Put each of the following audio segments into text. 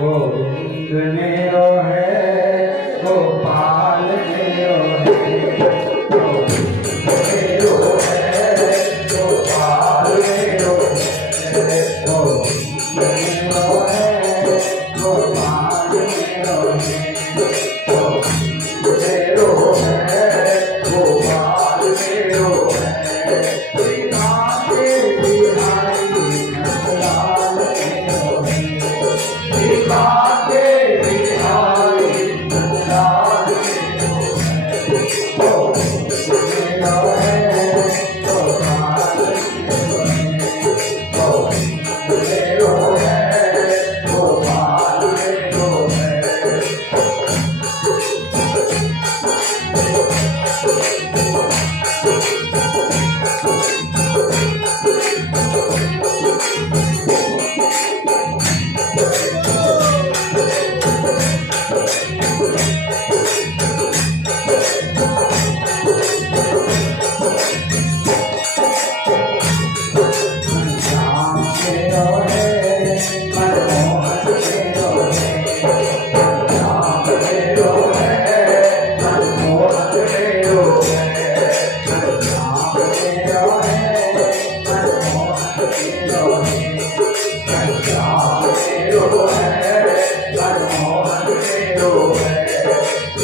गोविंद मेरो है गोपाल मेरो है गोविंद मेरो है गोपाल मेरो है गोविंद मेरो है गोपाल मेरो है गोविंद मेरो है गोपाल मेरो है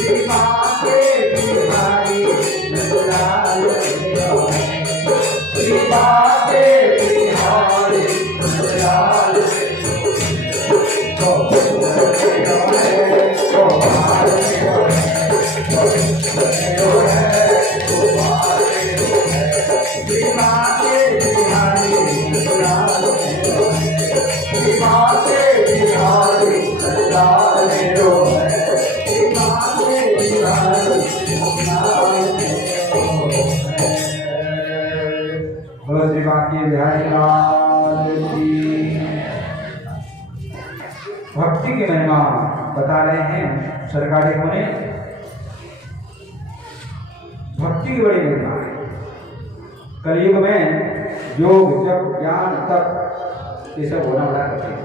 श्रीनाथे बिहारी नंदलाल मेरो है श्रीनाथे बिहारी नंदलाल मेरो है गोपाल मेरो है गोपाल मेरो है भक्ति की महिमा बता रहे हैं सरकारी होने। भक्ति की बड़ी महिमा है। कलयुग में योग जप ज्ञान तप ये सब होना बड़ा कठिन है।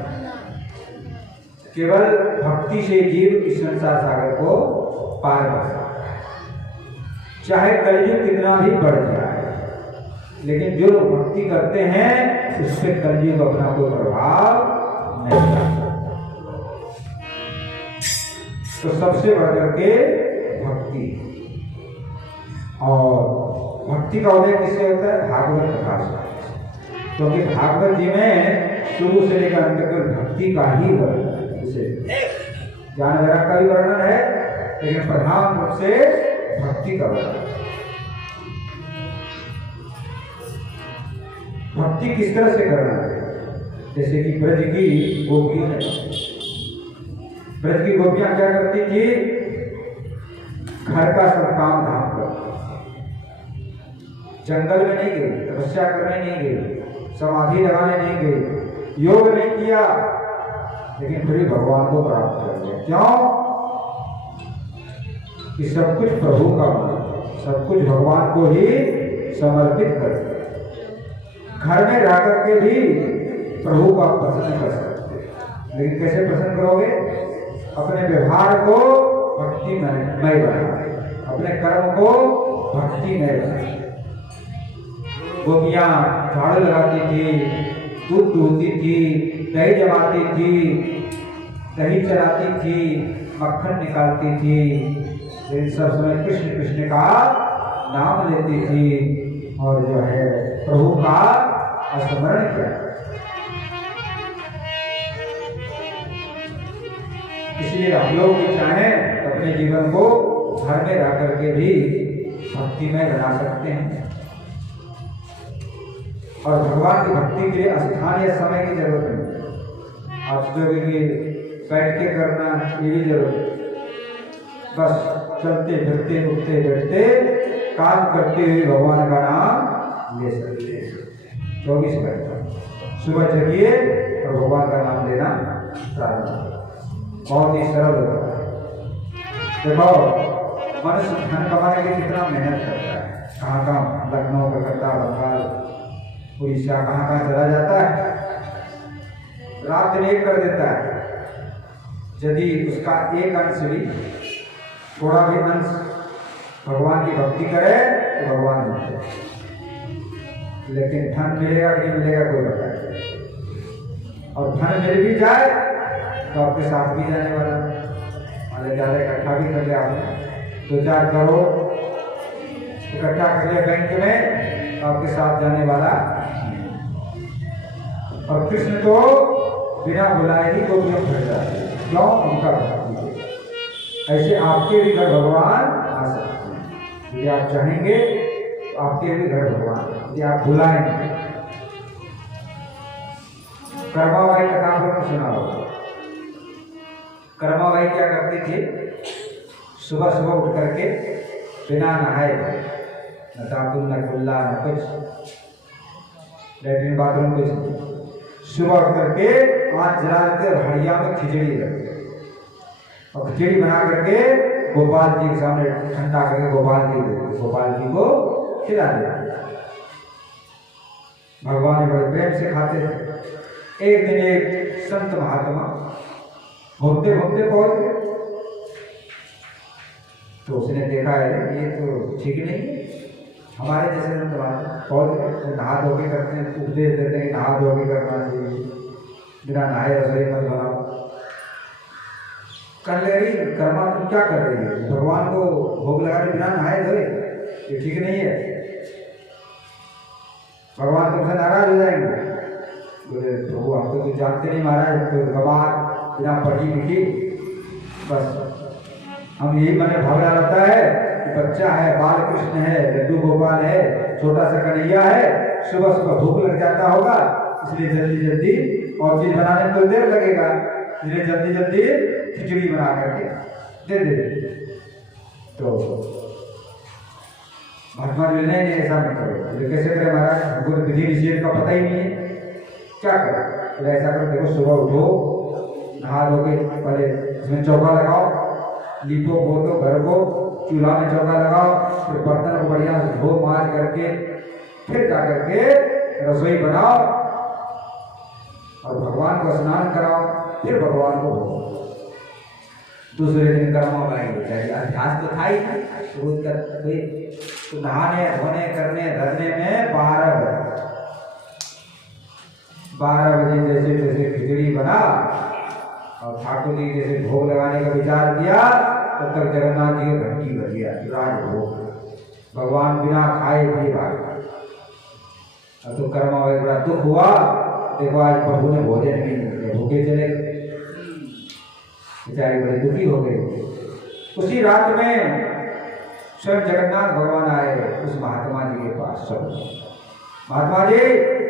केवल भक्ति से जीव इस संसार सागर को पार कर सकता है। चाहे कलयुग कितना भी बढ़ जाए, लेकिन जो भक्ति करते हैं उस पर कलयुग अपना कोई प्रभाव नहीं डालता। तो सबसे बढ़कर के भक्ति, और भक्ति का उदय किससे होता है? भागवत कथा से। क्योंकि भागवत जी में शुरू से लेकर अंत तक भक्ति का ही वर्णन है। उसे ज्ञान वैराग्य का भी वर्णन है, लेकिन प्रधान रूप से भक्ति का वर्णन। भक्ति किस तरह से करना है? जैसे कि ब्रज की गोपियां है। ब्रज की गोपियां क्या करती थी? घर का सब काम धाम करती, जंगल में नहीं गई, तपस्या करने नहीं गई, समाधि लगाने नहीं गई, योग नहीं किया, लेकिन फिर भगवान को प्राप्त कर लिया। क्यों? कि सब कुछ प्रभु का मन, सब कुछ भगवान को ही समर्पित कर दिया। घर में रह करके भी प्रभु को आप प्रसन्न कर सकते हैं, लेकिन कैसे प्रसन्न करोगे? अपने व्यवहार को भक्ति में बनाए, अपने कर्म को भक्ति में बनाए। गोपियां झाड़ू लगाती थी, दूध दूहती थी, दही जमाती थी, दही चलाती थी, मक्खन निकालती थी, लेकिन सब समय कृष्ण कृष्ण का नाम लेती थी और जो है प्रभु का स्मरण किया। इसलिए हम लोग चाहें अपने जीवन को घर में रह करके भी भक्तिमय बना सकते हैं, और भगवान की भक्ति के लिए स्थान या समय की जरूरत नहीं। आप सोचोगे कि बैठ के करना ये भी जरूरत है। बस चलते फिरते उठते बैठते काम करते हुए भगवान का नाम ले सकते हैं। 24 घंटा सुबह जगिए और भगवान का नाम लेना प्रारंभ करें। बहुत ही सरल होता है। देखो मनुष्य धन कमाने के लिए कितना मेहनत करता है, कहाँ कहाँ लखनऊ, कलकत्ता, बंगाल, उड़ीसा, कहाँ कहाँ चला जाता है, रात दिन एक कर देता है। यदि उसका एक अंश भी, थोड़ा भी अंश भगवान की भक्ति करे तो भगवान मिलते। लेकिन धन मिलेगा कि नहीं मिलेगा कोई पता नहीं। और धन मिल भी जाए तो आपके साथ भी जाने वाला, मान ज़्यादा इकट्ठा भी कर लिया आपने, 2-4 करोड़ इकट्ठा कर लिया बैंक में, तो आपके साथ जाने वाला। और कृष्ण तो बिना बुलाए ही तो भी भर जाते हैं, क्यों? उनका भक्ति। ऐसे आपके भी घर भगवान आ सकते हैं यदि आप चाहेंगे, तो आपके भी घर भगवान यदि आप बुलाएंगे। कर्माबाई का नाम आपने सुना होगा। कर्माबाई क्या करती थी? सुबह सुबह उठ करके बिना नहाए, न दातुन न कुल्ला न कुछ, लैट्रिन बाथरूम कुछ, सुबह उठ करके आँच जला देते और हड़िया में खिचड़ी रखते और खिचड़ी बना करके गोपाल जी के सामने ठंडा करके गोपाल जी देते, गोपाल जी को खिला देते। भगवान बड़े प्रेम से खाते थे। एक दिन एक संत महात्मा घूमते घूमते पहुंच गए, तो उसने देखा है ये तो ठीक नहीं, हमारे जैसे संत महात्मा पहुंच गए, नहा धो के करते हैं, उपदेश देते हैं नहा धो के करना चाहिए, बिना नहाए रसोई मत बनाओ। कर ले रही कर्मा, तुम क्या कर रही है? भगवान को भोग लगाने बिना नहाए धोए, ये ठीक नहीं है, भगवान तुमसे नाराज हो जाएंगे। बोले प्रभु हम तो कुछ जानते नहीं महाराज, तो गवार बिना पढ़ी लिखी, बस हम यही मन में भावना रहता है कि बच्चा है, बाल कृष्ण है, लड्डू गोपाल है, छोटा सा कन्हैया है, सुबह सुबह भूख लग जाता होगा, इसलिए जल्दी जल्दी और चीज बनाने में तो देर लगेगा, इसलिए जल्दी जल्दी खिचड़ी बना करके दे दे। तो महात्मा जी ने ऐसा मत करो। कैसे करें महाराज, हमको विधि निषेध का पता ही नहीं है, क्या करें? तो ऐसा करो, देखो सुबह उठो, नहा धो के पहले इसमें चौका लगाओ, लीपो पोतो घर को, चूल्हा में चौका लगाओ, फिर बर्तन को बढ़िया धो मांज करके फिर जा करके रसोई बनाओ और भगवान को स्नान कराओ, फिर भगवान को भोग। दूसरे दिन कर्मा बनाएंगे, चाहिए अभ्यास तो था ही ना, रोज का तो नहाने धोने करने धरने में 12 बजे जैसे जैसे खिचड़ी बना और ठाकुर जी जैसे भोग लगाने का विचार किया, तब तक जगन्नाथ जी की घंटी बज गया, राजभोग, भगवान बिना खाए भी भाग। अब तो कर्मा में बड़ा दुख हुआ, देखो आज प्रभु ने भोजन नहीं दिया, भूखे चले गए, बेचारे बड़े दुखी हो गए। उसी रात में स्वयं जगन्नाथ भगवान आए उस महात्मा जी के पास। सब महात्मा जी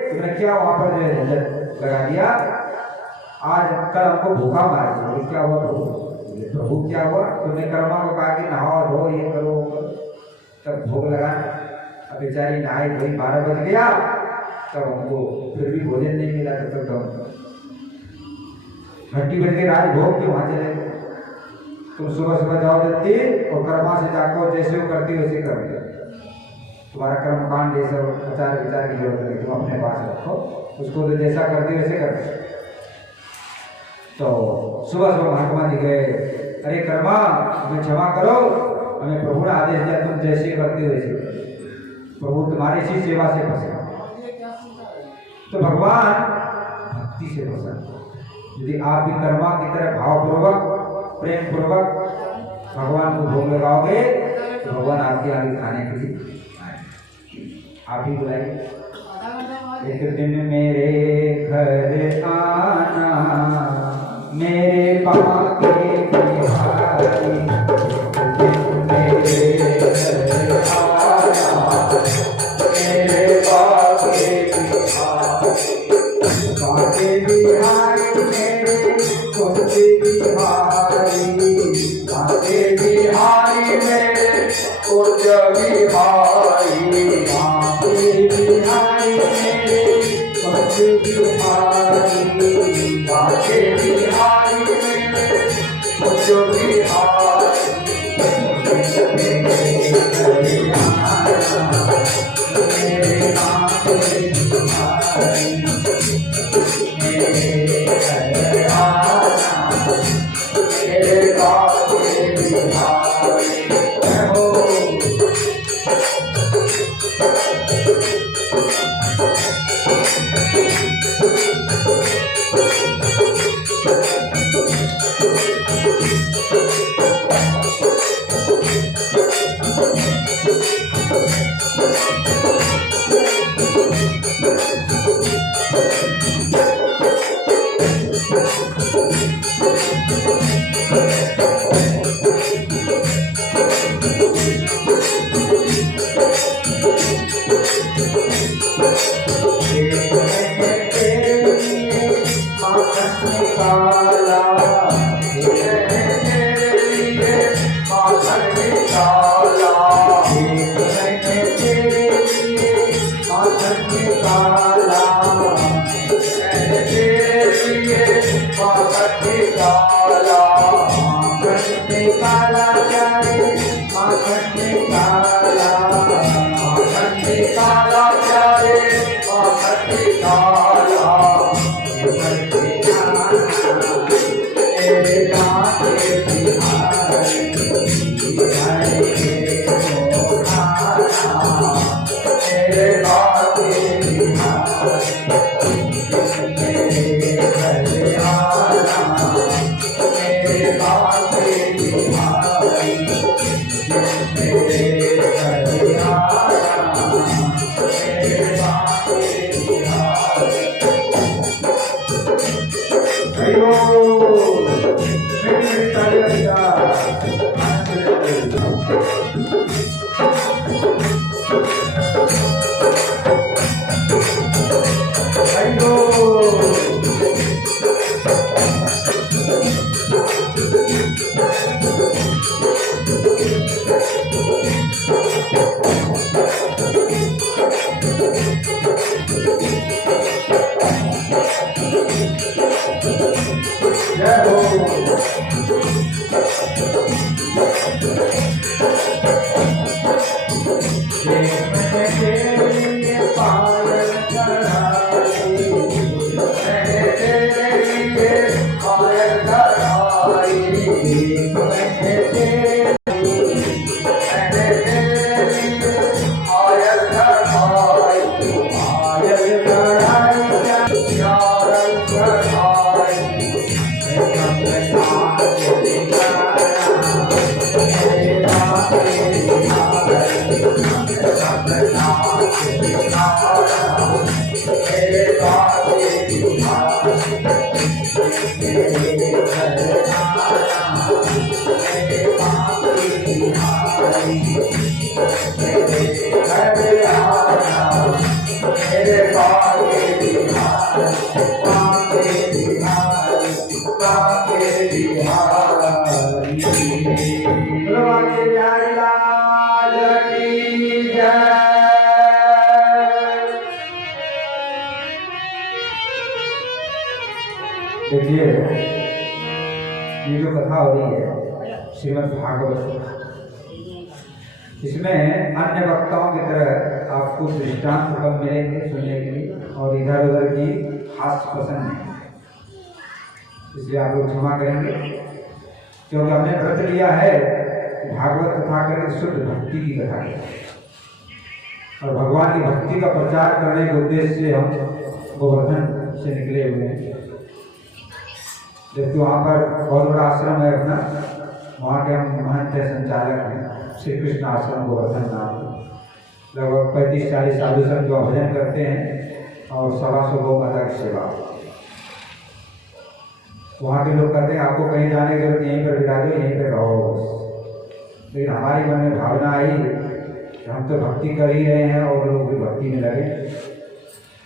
तुमने क्या वहां पर झंझट लगा दिया, आज कल हमको भूखा मार दिया, क्या हुआ प्रभु? प्रभु क्या हुआ? तुमने कर्मा को कहा कि नहाओ धो ये करो, तब भोग लगा, अब बेचारी नहाई धोई 12 बज गया, तब हमको फिर भी भोजन नहीं मिला, तब तक घंटी बज के राजभोग के वहां चले। तुम सुबह सुबह जाओ जल्दी और कर्मा से जाको, जैसे वो करती वैसे कर दिया, तुम्हारा कर्मकांड जैसे आचार विचार की जरूरत नहीं, तुम अपने पास रखो, उसको तो जैसा करती वैसे कर। तो सुबह सुबह महात्मा जी गए, अरे कर्मा हमें क्षमा करो, हमें प्रभु ने आदेश दिया तुम जैसे करते वैसे, प्रभु तुम्हारी इसी सेवा से पसंद। तो भगवान भक्ति से पसंद। यदि आप भी कर्मा की तरह भावपूर्वक प्रेम पूर्वक भगवान को भोग लगाओगे तो भगवान आपके आगे खाने के लिए आप ही बुलाइए। एक दिन मेरे घर आना, मेरे पाके बिहारी, मेरे घर आना, मेरे पाके बिहारी, मेरे कुंती बिहारी, बिहारी बांके बिहारी मेरे पंच बिहारी बांके बिहारी मेरे पंच बिहारी मेरे बांके बिहारी देखिए ये जो कथा हो रही है श्रीमद् भागवत, इसमें अन्य वक्ताओं की तरह आपको दृष्टांत कम मिलेंगे सुनने के लिए और इधर उधर की हास्य पसंद नहीं, इसलिए आप लोग क्षमा करेंगे क्योंकि हमने व्रत लिया है भागवत कथा करके शुद्ध भक्ति की कथा और भगवान की भक्ति का प्रचार करने के उद्देश्य से हम गोवर्धन से निकले हुए हैं। जबकि वहाँ पर बहुत बड़ा आश्रम है अपना, वहाँ के हम महंत संचालक हैं, श्री कृष्ण आश्रम गोवर्धन नाम, लगभग 35-40 साधु संत जो भजन करते हैं और 125 गौ माता की सेवा। वहाँ के लोग कहते हैं आपको कहीं जाने की जरूरत, यहीं पर बिता दो, यहीं पर रहो। लेकिन हमारी मन में भावना आई कि हम तो भक्ति कर ही रहे हैं और लोग भी भक्ति में लगे।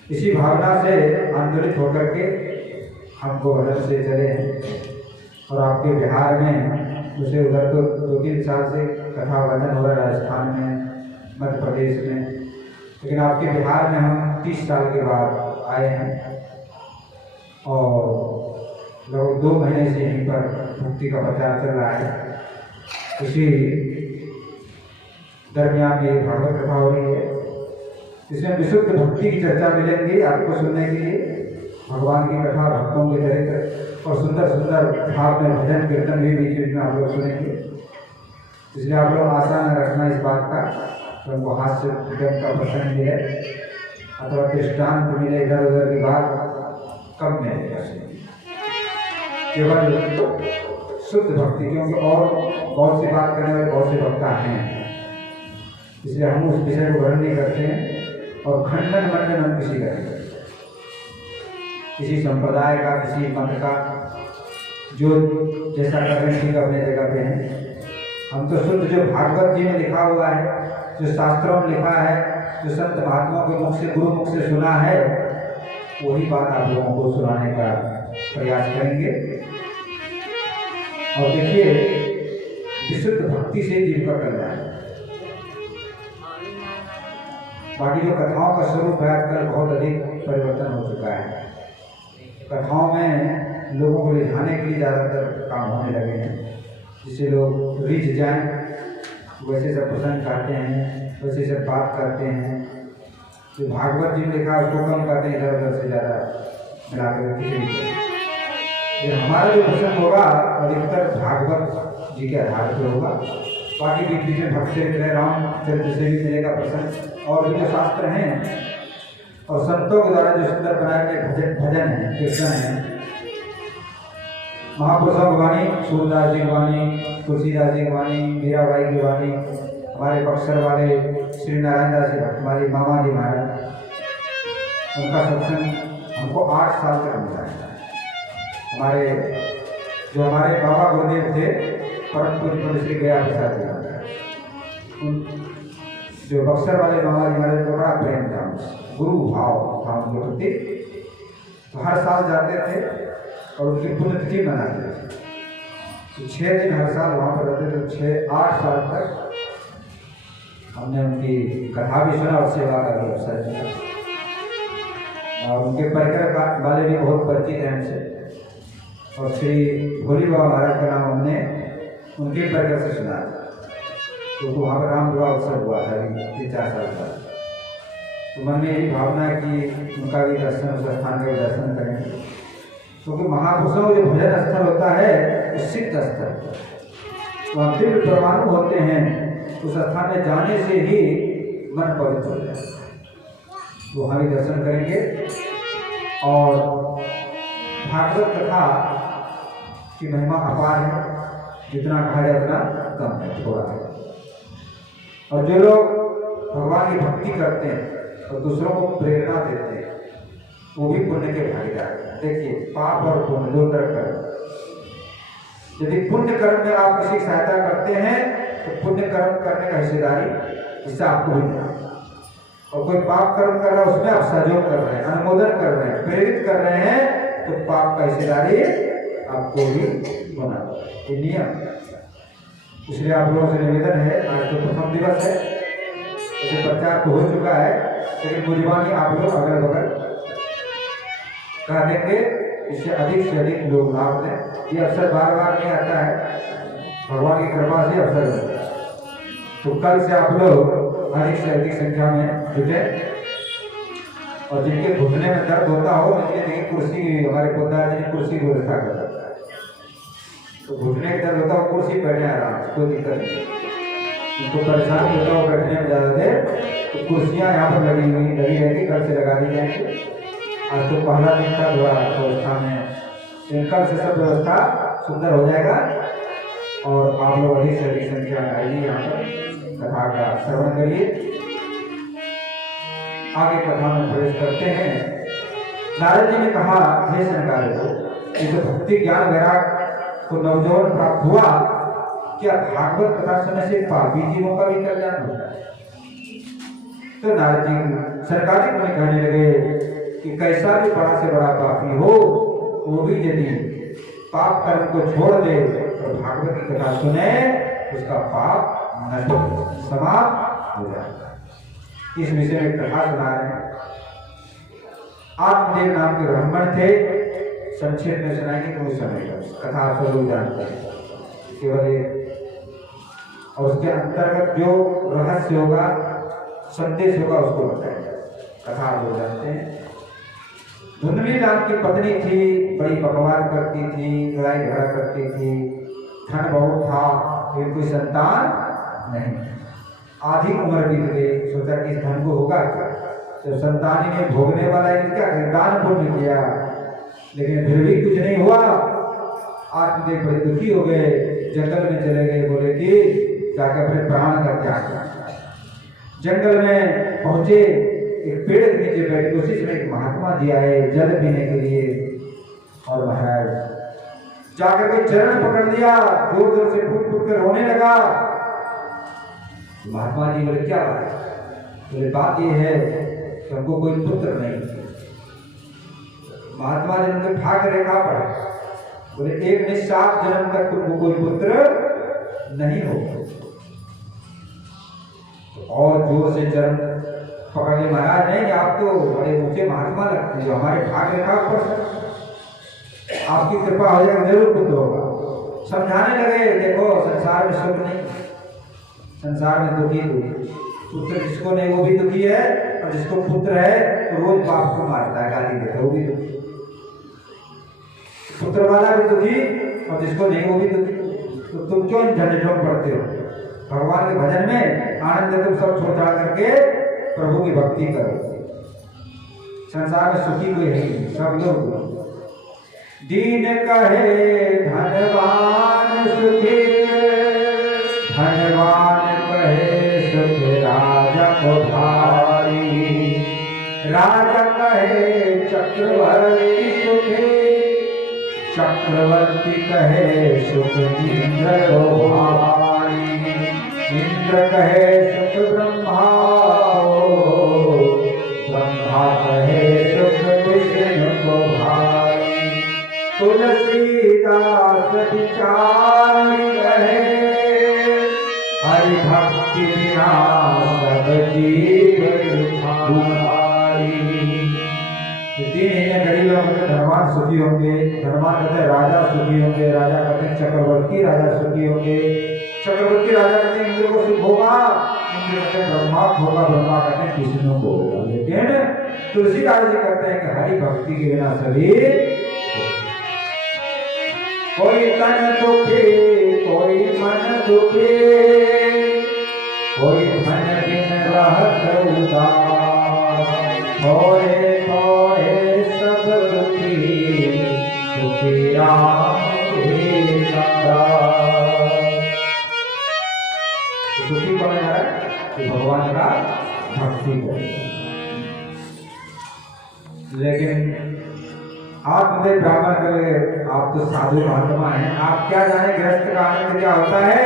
इसी भावना से आंदोलित होकर के हम गोवर्धन से चले हैं और आपके बिहार में उसे उधर तो 2-3 साल से कथा वाचन हो रहा है राजस्थान में, मध्य प्रदेश में, लेकिन आपके बिहार में हम 30 साल के बाद आए हैं और लगभग 2 महीने से यहीं पर भक्ति का प्रचार चल रहा है। इसी दरमियान ये भागवत कथा हो रही है। इसमें विशुद्ध भक्ति की चर्चा मिलेंगी आपको सुनने के लिए, भगवान की कथा, भक्तों के चरित्र और सुंदर सुंदर भाव में भजन कीर्तन भी बीच बीच में आप लोग सुनेंगे। इसलिए आप लोग आशा न रखना इस बात का कि हमको हास्य का प्रसंग मिले अथवा दृष्टांत मिले इधर उधर की बात कब मिलेगा। केवल शुद्ध भक्ति, क्योंकि और बहुत सी बात करने वाले बहुत से वक्ता हैं, इसलिए हम उस विषय को ग्रहण नहीं करते हैं और खंडन मंडन हम किसी का नहीं करते, किसी संप्रदाय का, किसी मत का, जो जैसा कर रहे हैं ठीक अपने जगह पे हैं। हम तो शुद्ध जो भागवत जी में लिखा हुआ है, जो शास्त्रों में लिखा है, जो संत महात्मा के मुख से, गुरु मुख से सुना है, वही बात आप लोगों को सुनाने का प्रयास करेंगे। और देखिए, विशुद्ध भक्ति से जीव का कल्याण है। बाकी जो कथाओं का स्वरूप है आजकल बहुत अधिक परिवर्तन हो चुका है। कथाओं में लोगों को रिझाने के लिए ज़्यादातर काम होने लगे हैं, जिससे लोग रिझ जाएं, वैसे सब प्रसंग करते हैं, वैसे सब बात करते हैं। जो भागवत जी में लिखा उसको कम करते हैं, इधर उधर से ज़्यादा मिला कर। हमारा जो प्रसंग होगा अधिकतर भागवत जी के आधार पर होगा। बाकी बीच बीच में भक्त चरित्र, राम चरित्र से भी मिलेगा प्रसंग, और भी जो शास्त्र हैं और संतों के द्वारा जो सुंदर बनाए गए भजन है, कीर्तन है, महापुरुषों की वाणी, सूरदास जी की वाणी, तुलसीदास जी की वाणी, मीराबाई की वाणी, हमारे बक्सर वाले श्री नारायण दास जी हमारे मामा जी महाराज, उनका सत्संग हमको 8 साल तक मिला है। हमारे बाबा गुरुदेव थे परम पूज्य श्री गया प्रसाद जी, जो बक्सर वाले मामा जी महाराज को बड़ा प्रेम था, गुरु भाव था उनके प्रति, तो हर साल जाते थे और उनकी पुण्यतिथि मनाते थे। तो 6 दिन हर साल वहाँ पर रहते थे। 6-8 साल तक हमने उनकी कथा भी सुना और सेवा का भी अवसर मिला, और उनके परिकर वाले भी बहुत परिचित हैं हमसे। और श्री भोली बाबा महाराज का नाम हमने उनके परिकर से सुना, तो वहाँ पर राम विवाह अवसर हुआ था 3-4 साल बाद। तो मन में यही भावना है कि उनका भी दर्शन, उस स्थान का भी दर्शन करेंगे, क्योंकि महापुरुषों जो भजन स्थल होता है वो सिद्ध स्थल, वहाँ दिव्य परमाणु होते हैं, उस स्थान में जाने से ही मन पवित्र हो जाए। तो वहाँ भी दर्शन करेंगे। और भागवत कथा की महिमा अपार है, जितना कहा जाए उतना कम है, थोड़ा है। और जो लोग भगवान की भक्ति करते हैं और दूसरों को प्रेरणा देते हैं, वो भी पुण्य के भागीदार हैं। देखिए, पाप और पुण्य 2 तरह कर्म। यदि पुण्य कर्म में आप किसी की सहायता करते हैं तो पुण्य कर्म करने का हिस्सा आपको भी मिला, और कोई पाप कर्म कर रहा है उसमें आप सहयोग कर रहे हैं, अनुमोदन कर रहे हैं, प्रेरित कर रहे हैं, तो पाप का हिस्सेदारी आपको भी होना, ये नियम। इसलिए आप लोगों से निवेदन है, आज तो प्रथम दिवस है, इसे प्रचार तो हो चुका है, लेकिन बुजुर्गानी आप लोग अगल बगल कह देंगे, इससे अधिक लोग लाभ लें। ये अवसर बार बार नहीं आता है, भगवान की कृपा से अवसर मिलता है। तो कल से आप लोग अधिक से अधिक संख्या में जुटे, और जिनके घुटने में दर्द होता हो, देखिए कुर्सी, हमारे पोदार जी कुर्सी को व्यवस्था कर सकता है, तो घुटने का दर्द होता हो कुर्सी बैठे आराम से, कोई दिक्कत नहीं। जिनको परेशानी होता हो बैठने में ज़्यादा देर, तो कुर्सियाँ यहाँ पर लगी रहेगी, कल से लगा दी जाएंगी। आज तो पहला दिन था व्यवस्था में, कल से सब व्यवस्था सुंदर हो जाएगा, और आप लोग अधिक से अधिक संख्या में आइए, यहाँ पर कथा का श्रवण करिए। आगे कथा में प्रवेश करते हैं। नारद जी ने कहा, हे शंकर को, ये तो भक्ति ज्ञान वैराग को नवजोन प्राप्त हुआ, क्या भागवत कथा सुनने से पापी जीवों का भी कल्याण होता है? तो नारद जी सरकारी को कहने लगे कि कैसा भी बड़ा से बड़ा पापी हो, वो भी यदि पाप कर्म को छोड़ दे, और भागवत की कथा सुने उसका पाप नष्ट समाप्त हो जाता है। इस विषय में कथा सुना रहे हैं। आत्मदेव नाम के ब्राह्मण थे, संक्षेप में सुनाएंगे तो उस समय का कथा आप लोग जानते हैं केवल ये, और उसके अंतर्गत जो रहस्य होगा, संदेश होगा, उसको बताएंगे। कथा आप लोग जानते हैं। धुंधली नाम की पत्नी थी, बड़ी बकवास करती थी, लड़ाई झगड़ा करती थी, धन बहुत था, फिर कोई संतान नहीं। आधी उम्र बीत गई, सोचा कि इस धन को होगा क्या, जब संतान ही नहीं भोगने वाला है क्या, दान पुण्य किया, लेकिन फिर भी कुछ नहीं हुआ। आत्मदेव बड़े दुखी हो गए, जंगल में चले गए, बोले कि जाकर अपने प्राण का त्याग किया। जंगल में पहुंचे, एक पेड़ के नीचे बैठे, उसी में एक महात्मा जी आए जल पीने के लिए, और महाराज जाकर के चरण पकड़ लिया, जोर जोर से फूट फूट कर रोने लगा। महात्मा जी बोले क्या बात है? बोले बात ये है कि हमको कोई पुत्र नहीं। महात्मा जी ने ठाक रेखा पड़ा, बोले एक निश्चाप जन्म तक तुमको कोई पुत्र नहीं होगा। और जोर से चरण पकड़ ले, महाराज नहीं, आप तो बड़े ऊंचे महात्मा लगते हैं, जो हमारे ठाक रेखा पर आपकी कृपा हो जाएगा, जरूर पुत्र होगा। समझाने लगे, देखो संसार में सुख नहीं, संसार में दुखी दुखी, पुत्र जिसको नहीं वो भी दुखी है, और जिसको पुत्र है तो रोज बाप को मारता है, गाली देता है, वो भी दुखी। पुत्र वाला भी दुखी और जिसको नहीं वो भी दुखी। तो तुम क्यों झंझटों में पड़ते हो? भगवान के भजन में आनंद तुम सब छोड़ छाड़ करके प्रभु की भक्ति करो। संसार में सुखी कोई नहीं, सब लोग दीन कहे धनवान सुखी, धनवान कहे सुख राजा को भारी, राजा कहे चक्रवर्ती सुखी, चक्रवर्ती कहे सुख इंद्र को भारी, इंद्र कहे सुख ब्रह्मा, ब्रह्मा कहे सुख विष्णु को भारी, तुलसीदास विचार कहे, हरि भक्ति बिना सब जीव दुखारी। तीन गरीबों में धनवान सुखी होंगे, धनवान कहते हैं राजा सुखी होंगे, राजा कहते हैं चक्रवर्ती राजा सुखी होंगे, चक्रवर्ती राजा कहते हैं इंद्र को सुख होगा, इंद्र कहते हैं ब्रह्मा होगा, ब्रह्मा कहते हैं विष्णु को होगा। लेकिन तुलसीदास जी कहते हैं कि हरि भक्ति के बिना सभी, कोई तन दुखी कोई मन दुखी, कोई धन बिन रहत उदास, थोड़े थोड़े सब दुखी, सुखी राम के दास। सुखी कौन है? भगवान का भक्ति करें। लेकिन आत्मदेव ब्राह्मण करे, आप तो साधु महात्मा हैं, आप क्या जाने गृहस्थ का आनंद क्या होता है,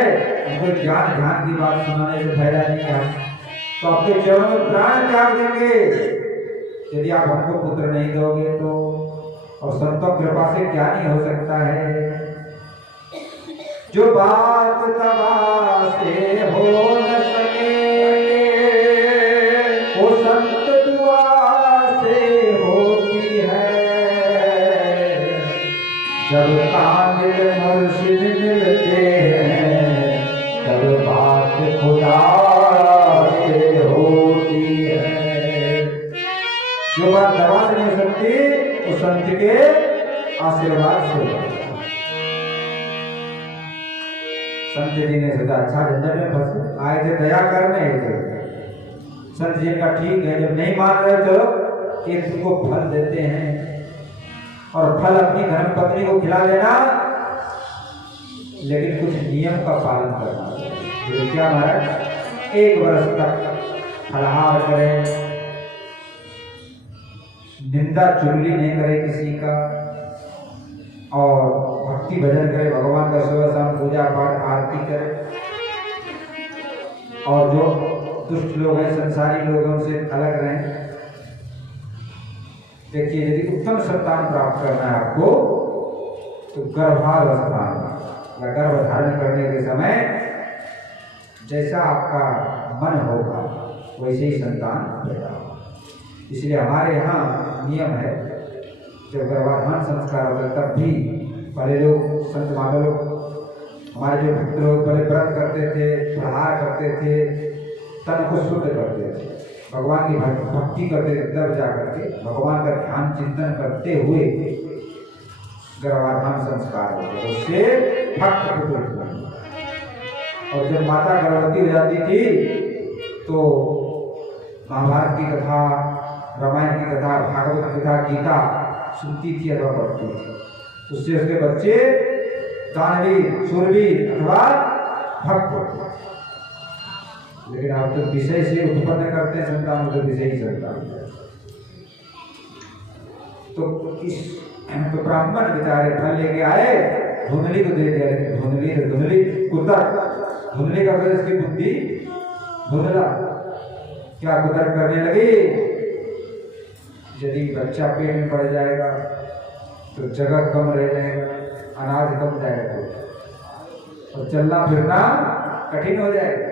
हमको ज्ञान ध्यान की बात सुनाने से फायदा नहीं है। तो आपके चरणों में प्राण त्याग देंगे यदि आप हमको पुत्र नहीं दोगे तो, और संतों कृपा से क्या नहीं हो सकता है। जो बात तबा से हो न सके, वो संत दुआ से होती है, जब कामिल मुर्शिद मिलते हैं, तब बात खुदा से होती है। जो बात दवा से नहीं सकती, वो संत के आशीर्वाद से होती है। संत जी ने सोचा अच्छा झंझट में फंसे, आए थे दया करने थे। संत जी का ठीक है, जब नहीं मान रहे तो एक तुमको फल देते हैं, और फल अपनी धर्म पत्नी को खिला देना, लेकिन कुछ नियम का पालन करना। तो क्या महाराज, 1 वर्ष तक फलाहार करें, निंदा चुगली नहीं करे किसी का, और भक्ति भजन करे, भगवान का सुबह शाम पूजा पाठ आरती करे, और जो दुष्ट लोग हैं, संसारी लोग हैं, उनसे अलग रहें। देखिए, यदि उत्तम संतान प्राप्त करना है आपको, तो गर्भावस्था या गर्भ धारण करने के समय जैसा आपका मन होगा वैसे ही संतान पैदा होगा। इसलिए हमारे यहाँ नियम है, जब गर्भाधान संस्कार होता है तब भी पहले लोग संत माता लोग, हमारे जो भक्त लोग पहले व्रत करते थे, प्रहार करते थे, तन को शुद्ध करते थे, भगवान की भक्ति करते थे, तब जा करके भगवान का ध्यान चिंतन करते हुए गर्भाधान संस्कार होते थे, उससे भक्त पुत्र उत्पन्न। और जब माता गर्भवती हो जाती थी तो महाभारत की कथा, रामायण की कथा, भागवत की कथा, गीता सुनती थी अथवा पढ़ती थी, उससे उसके बच्चे दानवीर, शूरवीर अथवा भक्त होते। लेकिन आप तो विषय से उत्पन्न करते हैं संतान, तो विषय ही संतान। तो ब्राह्मण बेचारे फल लेके आए, धुंधली को दे दिया, लेकिन धुंधली कुतर, धुंधली का वजह इसकी बुद्धि धुंधला, क्या कुतर करने लगी, यदि बच्चा पेट में पड़ जाएगा तो जगह कम रह जाएगा, अनाज कम जाएगा और चलना फिरना कठिन हो जाएगा,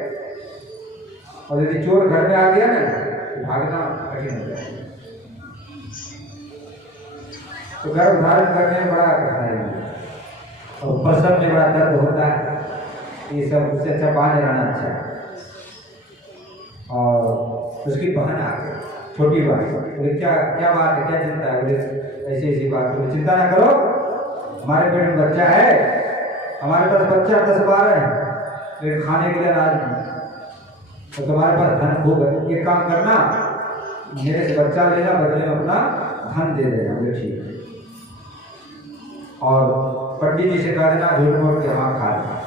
और यदि चोर घर में आ गया ना तो भागना कठिन हो जाएगा। तो गर्भ धारण करने में बड़ा कठिनाई है और प्रसव में बड़ा दर्द होता है, ये सब उससे अच्छा बांध रहना अच्छा है। और उसकी बहन आ गई, छोटी बहन, बोले क्या क्या बात है, क्या चिंता है, बोले ऐसी ऐसी बात, बोले चिंता ना करो, हमारे पेट में बच्चा है, हमारे पास बच्चा 10-12 है, लेकिन खाने के लिए अनाज नहीं, तो तुम्हारे पास धन खूब है, एक काम करना, मेरे से बच्चा लेना, बदले में अपना धन दे देना। बोले ठीक है, और पंडित जी से कह देना झूठ मूठ के हाँ खा लेना।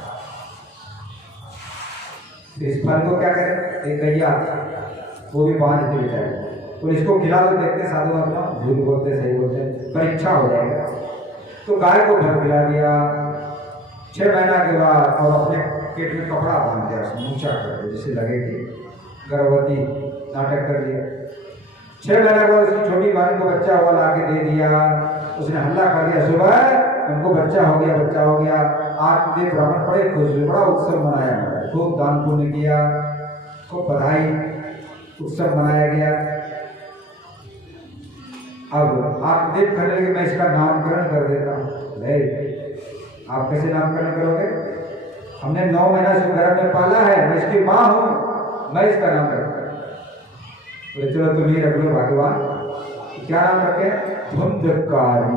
इस फल को क्या करें, एक गैया वो भी 5 दिन बेचारे, तो इसको खिला दो, देखते साधु अपना झूठ बोलते सही बोलते, परीक्षा हो जाएगा। तो गाय को फल खिला दिया, 6 महीना के बाद, और अपने पेट में कपड़ा बांध दिया, ऊंचा कर दिया जिससे लगे कि गर्भवती, नाटक कर दिया। 6 महीना के बाद उसकी छोटी बहन को बच्चा हुआ ला के दे दिया, उसने हल्ला कर दिया, सुबह उनको बच्चा हो गया, बच्चा हो गया। आत्मदेव ब्राह्मण बड़े खुश हुए, बड़ा उत्सव मनाया, खूब दान पुण्य किया, खूब बधाई, उत्सव मनाया गया। अब आत्मदेव कहने लगे मैं इसका नामकरण कर देता हूँ। आप कैसे नामकरण करोगे, हमने 9 महीना से गर्भ में पाला है, मैं इसकी माँ हूँ, मैं इसका नाम रखता हूँ। बोले चलो तुम ही रख लो भगवान, क्या नाम रखे, धुंधकारी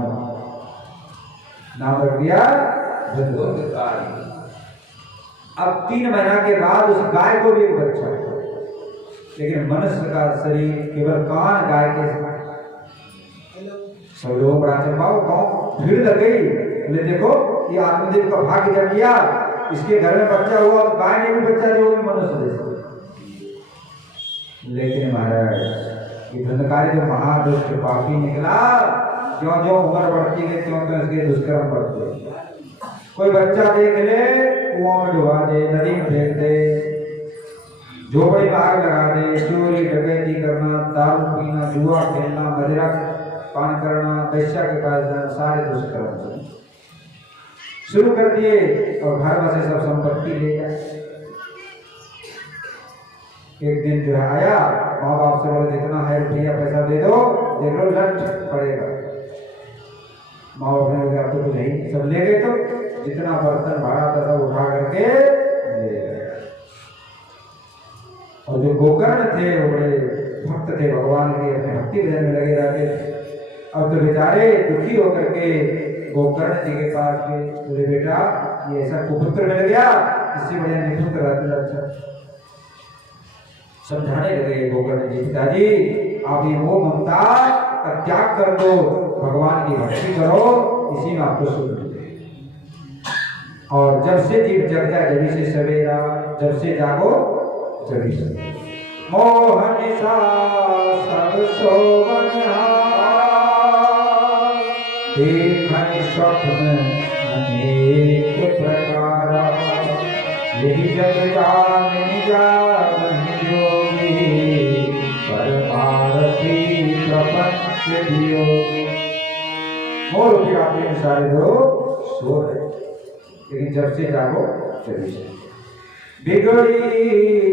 नाम रख दिया, धुंधकारी। अब 3 महीना के बाद उस गाय को भी एक बच्चा, लेकिन मनुष्य का शरीर केवल कान गाय के, सब लोग बड़ा चंपाओ गाँव भीड़ लग गई, बोले देखो ये आत्मदेव का भाग्य जग गया, इसके घर में बच्चा हुआ, गाय ने भी बच्चा जो मनुष्य जैसा। लेकिन महाराज ये धुंधकारी जो महादुष्ट पापी निकला, ज्यों ज्यों उम्र बढ़ती गई त्यों त्यों इसके दुष्कर्म बढ़ते। कोई बच्चा देख ले कुआं में डुबा दे, नदी में फेंक दे, झोपड़ी में आग लगा दे, चोरी डकैती करना, दारू पीना, जुआ खेलना, मदिरा पान करना, पैसा के पास जाना, सारे दुष्कर्म शुरू कर दिए और घर में से सब संपत्ति ले जाए। एक दिन जो है आया, माँ बाप से बोले जितना है रुपया पैसा दे दो, देख लो लट पड़ेगा। माँ बाप ने बोला तो कुछ नहीं, सब ले गए, तो जितना बर्तन भाड़ा था सब उठा करके ले गए। और जो गोकर्ण थे वो बड़े भक्त थे भगवान के, अपने भक्ति भजन में लगे रहते थे। अब तो बेचारे दुखी होकर के गोकर्ण जी के पास गए, बोले बेटा ये ऐसा कुपुत्र मिल गया, इससे बढ़िया निपुत्र रहते अच्छा। समझाने लगे गोकर्ण जी, पिताजी आप ये मोह ममता का त्याग कर दो, भगवान की भक्ति करो, इसी में आपको सुख मिलेगा। और जब से जीव जग जाए जभी से सवेरा, जब से जागो जभी से मोह निशा सब सोवन देखन स्वप्न अनेक प्रकार, यही जग जान जान योगी, परमारथी प्रपंच दियो। मोर भी आपके सारे लोग सो रहे, लेकिन जब से जागो चली जाए। बिगड़ी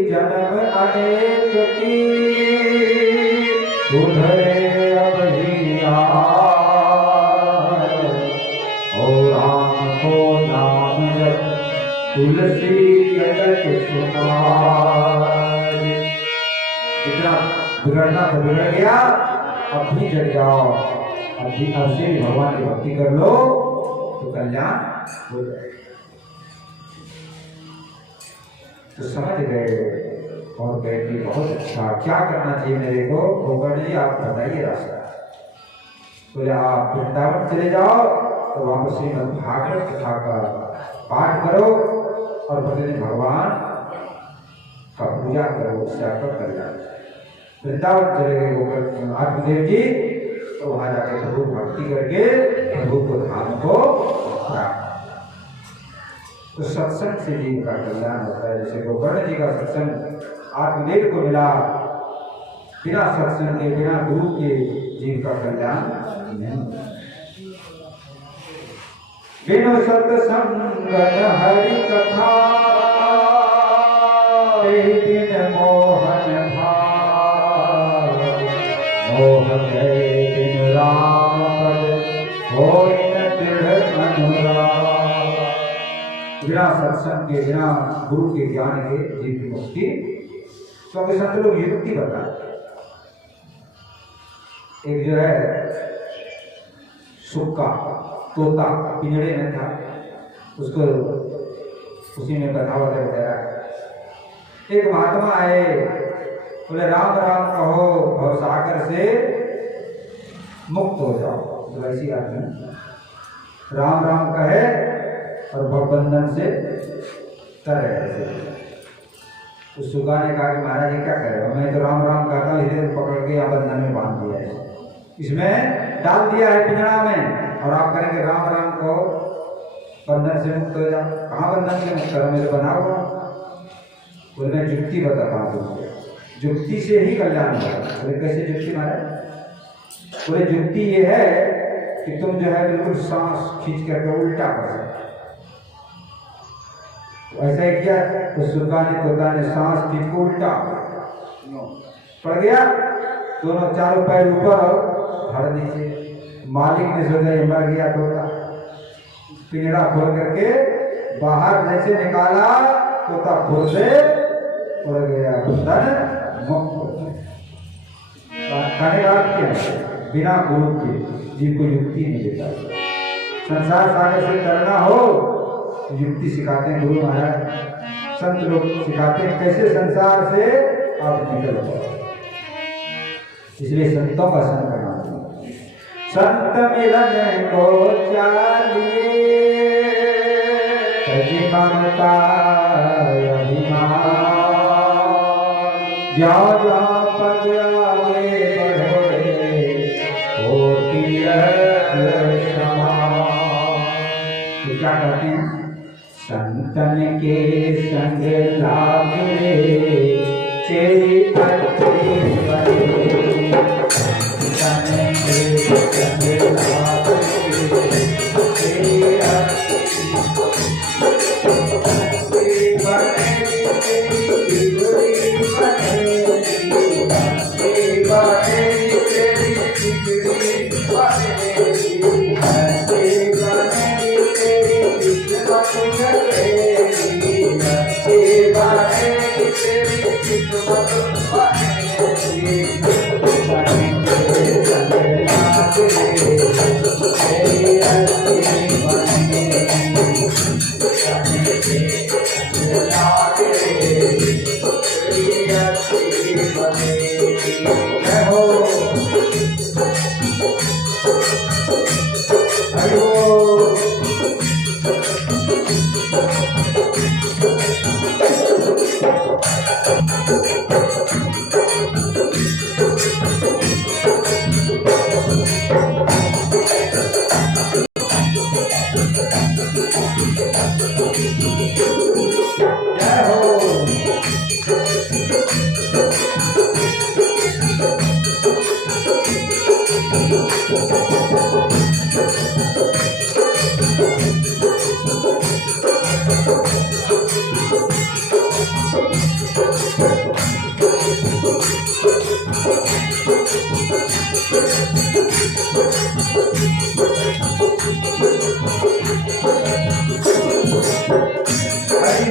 जन्म अनेक की सुधरे अब ही और राम को नाम जब तुलसी कटक सुनार। इतना बिगड़ना तो बिगड़ गया, अब भी जग जाओ, अब से भगवान की भक्ति कर लो तो कल्याण हो जाएगा। तो समझ गए और कहती बहुत अच्छा, क्या करना चाहिए मेरे को? गोकर्ण जी आप बताइए रास्ता। बोले आप वृंदावन चले जाओ तो वहां पर श्रीमद् भागवत कथा का पाठ करो और प्रतिदिन भगवान का पूजा करो, उससे आपका कल्याण। वृंदावन चले गए गोकर्ण आत्मदेव जी, तो वहां जाकर प्रभु भक्ति करके प्रभु को धाम को प्राप्त। तो सत्संग से जीव का कल्याण होता है। जैसे गोकर्ण जी का सत्संग आत्मदेव को मिला, बिना सत्संग के बिना गुरु के जीव का कल्याण नहीं। बिनु सत्संग हरि कथा दिन मोहन भाव, मोह गए दिन राम पद होय न दृढ़ अनुराग। बिना सत्संग के बिना गुरु के ज्ञान के जीव की मुक्ति। तो अभी संत लोग युक्ति बताते। एक जो है सुक्का तोता पिंजड़े में था, उसको उसी में कथा वगैरह। एक महात्मा आए, बोले राम राम कहो और सागर से मुक्त हो जाओ। तो ऐसी बात नहीं, राम राम कहे और भवबंधन से तरे। तो सुगा ने कहा कि महाराज जी क्या करे, मैं तो राम राम कहता हूँ, इसे पकड़ के या बंधन में बांध दिया है, इसमें डाल दिया है पिंजड़ा में, और आप करेंगे राम राम को बंधन से मुक्त हो जाओ। कहाँ बंधन से मुक्त करो, मैं तो बना हुआ। बोले मैं जुक्ति बताता हूँ तुमको, जुक्ति से ही कल्याण होगा। बोले कैसे जुक्ति महाराज? बोले जुक्ति ये है कि तुम जो है बिल्कुल सांस खींच करके उल्टा कर सकते। ऐसा ही किया, तो सुगा ने तोता ने सांस खींच को उल्टा पड़ गया, दोनों चारों पैर ऊपर और धड़ नीचे। मालिक ने सोचा ये मर गया तोता, पिंजड़ा खोल करके बाहर जैसे निकाला, तोता खुद से उड़ गया, बंधन मुक्त। बिना गुरु के जीव को युक्ति नहीं देता। संसार सागर से करना हो तो युक्ति सिखाते हैं गुरु महाराज, संत लोग सिखाते हैं कैसे संसार से आप निकल जाओ। इसलिए संतों का संग करना चाहिए। संत मिलन को चाहिए, ममता अभिमान, जा जा पद आगे बढ़े होती तो क्या कहते हैं? संतन के संग लाग रे तेरी अच्छी बने, संतन के संग लाग रे तेरी अच्छी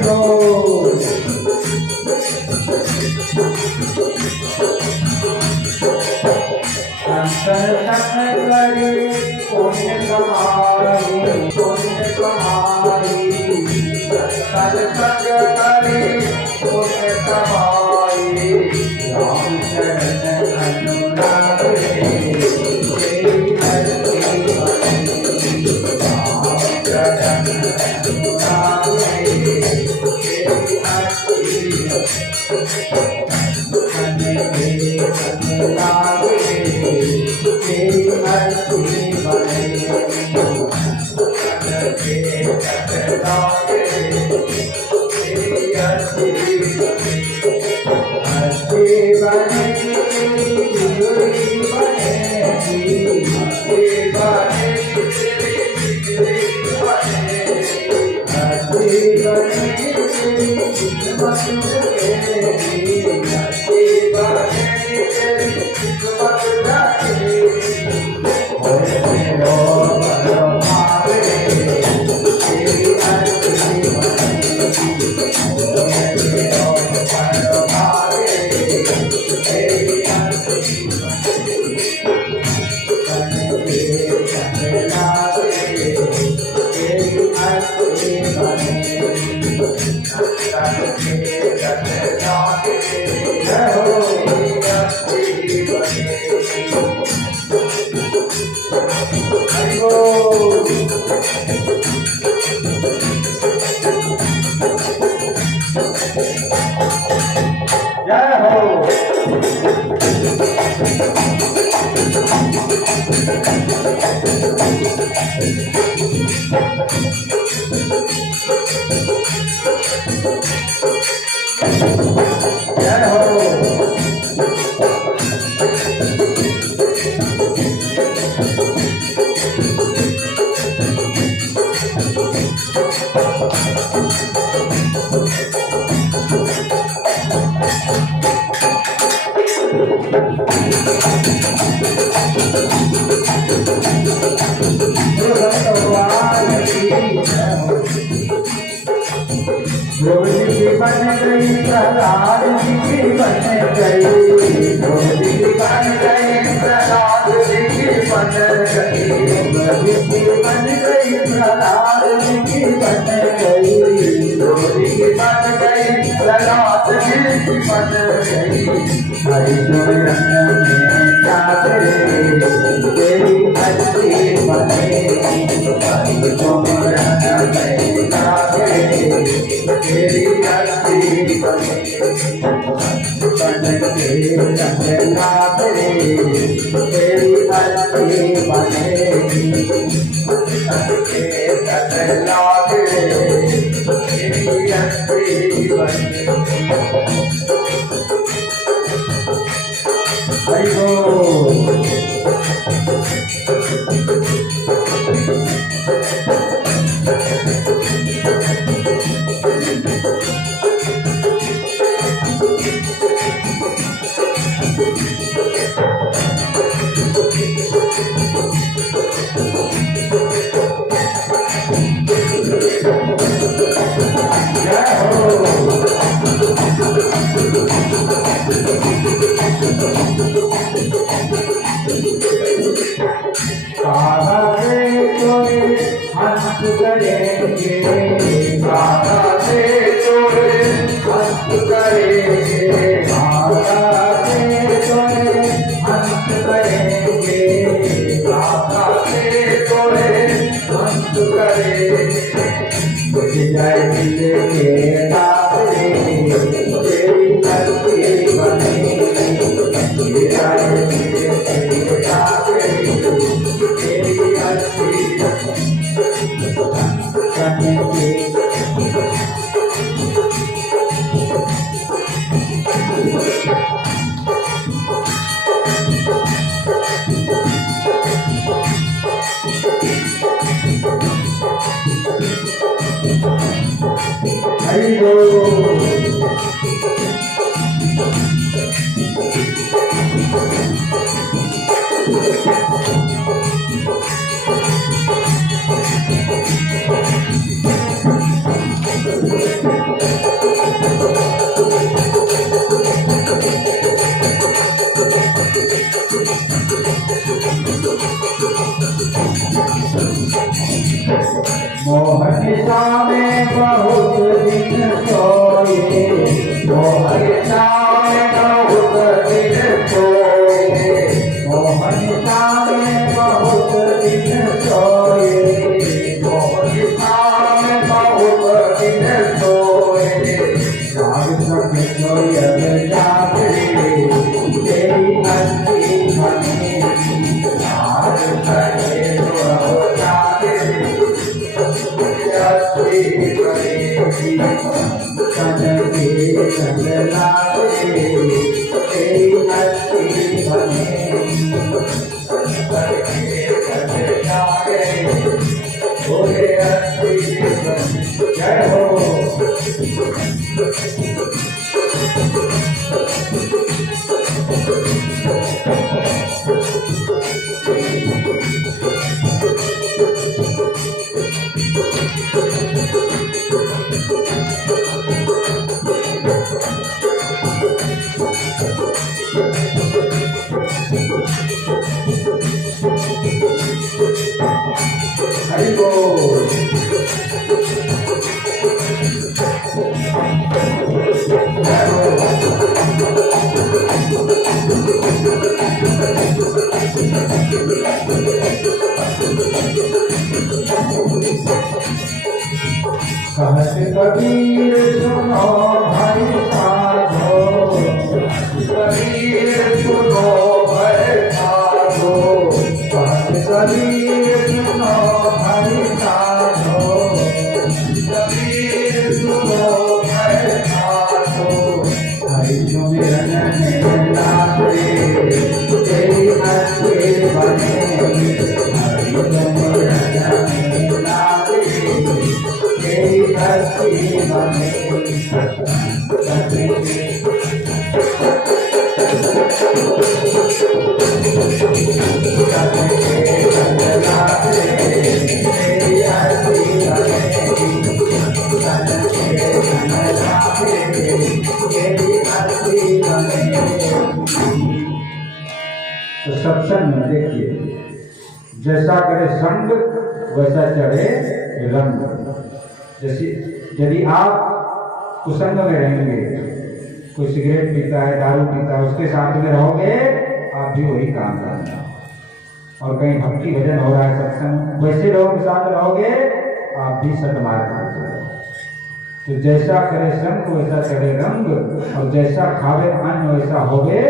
बोल। संत संग करी पुण्य कमाई, पुण्य कमाई। संत संग करी पुण्य कमाई। राम शरण अनुराग रे, तेरी भक्ति बनी। राम शरण अनुराग रे, तेरी भक्ति बनी। लाग रे, तेरी भक्ति बनी। लाग रे, तेरी भक्ति बनेगी, बिगड़ी बनेगी। भक्ति बनेगी, बिगड़ी बनेगी। भक्ति बनेगी, किस्मत बनेगी। भक्ति बनेगी, किस्मत बनेगी। ओए मेरो परमात्मा रे, तेरी भक्ति बनेगी। ओए मेरो परमात्मा रे, तेरी भक्ति बनेगी। बनेगी चंद्रमा रे, तेरी भक्ति बनेगी। बनेगी चंद्रमा रे, जय हो तेरी भक्ति बनेगी। हरि बोल। जय हो। जय हो। रोजी की बन गई प्रहलाद जी की बन गई। रोजी की बन गई प्रहलाद जी की बन गई। रोजी की बन गई प्रहलाद जी की बन गई। रोजी की बन गई प्रहलाद जी की बन गई। हरि सुरन में जागे, तेरी भक्ति बनेगी। हरि सुरन में जागे, तेरी भक्ति बनेगी। बनेगी चंद्रनाथ रे, तेरी भक्ति बनेगी। बनेगी चंद्रनाथ रे, तेरी भक्ति बनेगी। हरि बोल। हरि बोल। कहत कबीर सुनो भाई साधो, कबीर सुनो भाई साधो, कहत कबीर सुनो भाई साधो, कबीर सुनो भाई साधो। हरि सुमिरन में लागे तेरी हस्ते बने, हरि सुमिरन में लागे तेरी हस्ते बने। तो सत्संग में देखिए, जैसा करे संग वैसा चढ़े रंग। जैसे यदि आप कुसंग में रहेंगे, कोई सिगरेट पीता है, दारू पीता है, उसके साथ में रहोगे आप भी वही काम करना। और कहीं भक्ति भजन हो रहा है, सत्संग, वैसे लोगों के साथ रहोगे आप भी सतमार्ग में। तो जैसा करे संग वैसा चढ़े रंग, और जैसा खावे अन्न वैसा होवे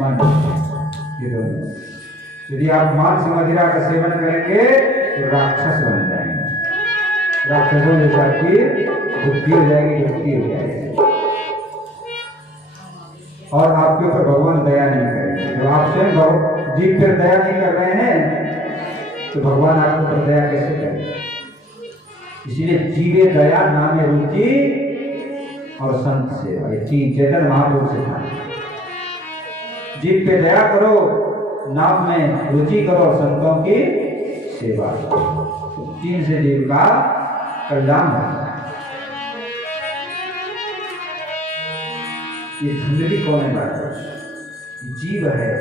मन। यदि आप मांस मदिरा का सेवन करेंगे तो राक्षस बन जाएंगे, राक्षसों जैसा की बुद्धि हो जाएगी, भक्ति हो जाएगी, और आपके ऊपर भगवान दया नहीं करेंगे। जब आप स्वयं जीव पर दया नहीं कर रहे हैं तो भगवान आपके ऊपर दया कैसे करेंगे? इसलिए जीवे दया नामे रुचि और संत सेवा, ये तीन चेतन महापुरुष सिद्धांत। जीव पे दया करो, नाम में रुचि करो, और संतों की सेवा करो। तीन से जीव का कल्याण होता है। ये धुंधली कौन है? बात जीव है।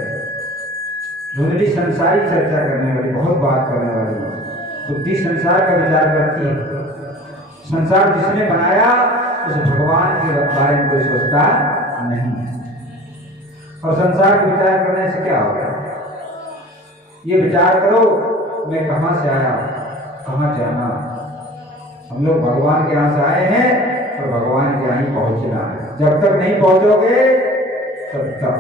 धुंधली संसारी चर्चा करने वाली, बहुत बात करने वाली, बुद्धि संसार का विचार करती है। संसार जिसने बनाया उस भगवान के बारे में कोई सोचता नहीं है। और संसार का विचार करने से क्या होगा? ये विचार करो, मैं कहाँ से आया, कहाँ जाना। हम लोग भगवान के यहाँ से आए हैं और भगवान के यहाँ ही पहुंचना है। जब तक नहीं पहुंचोगे तब तक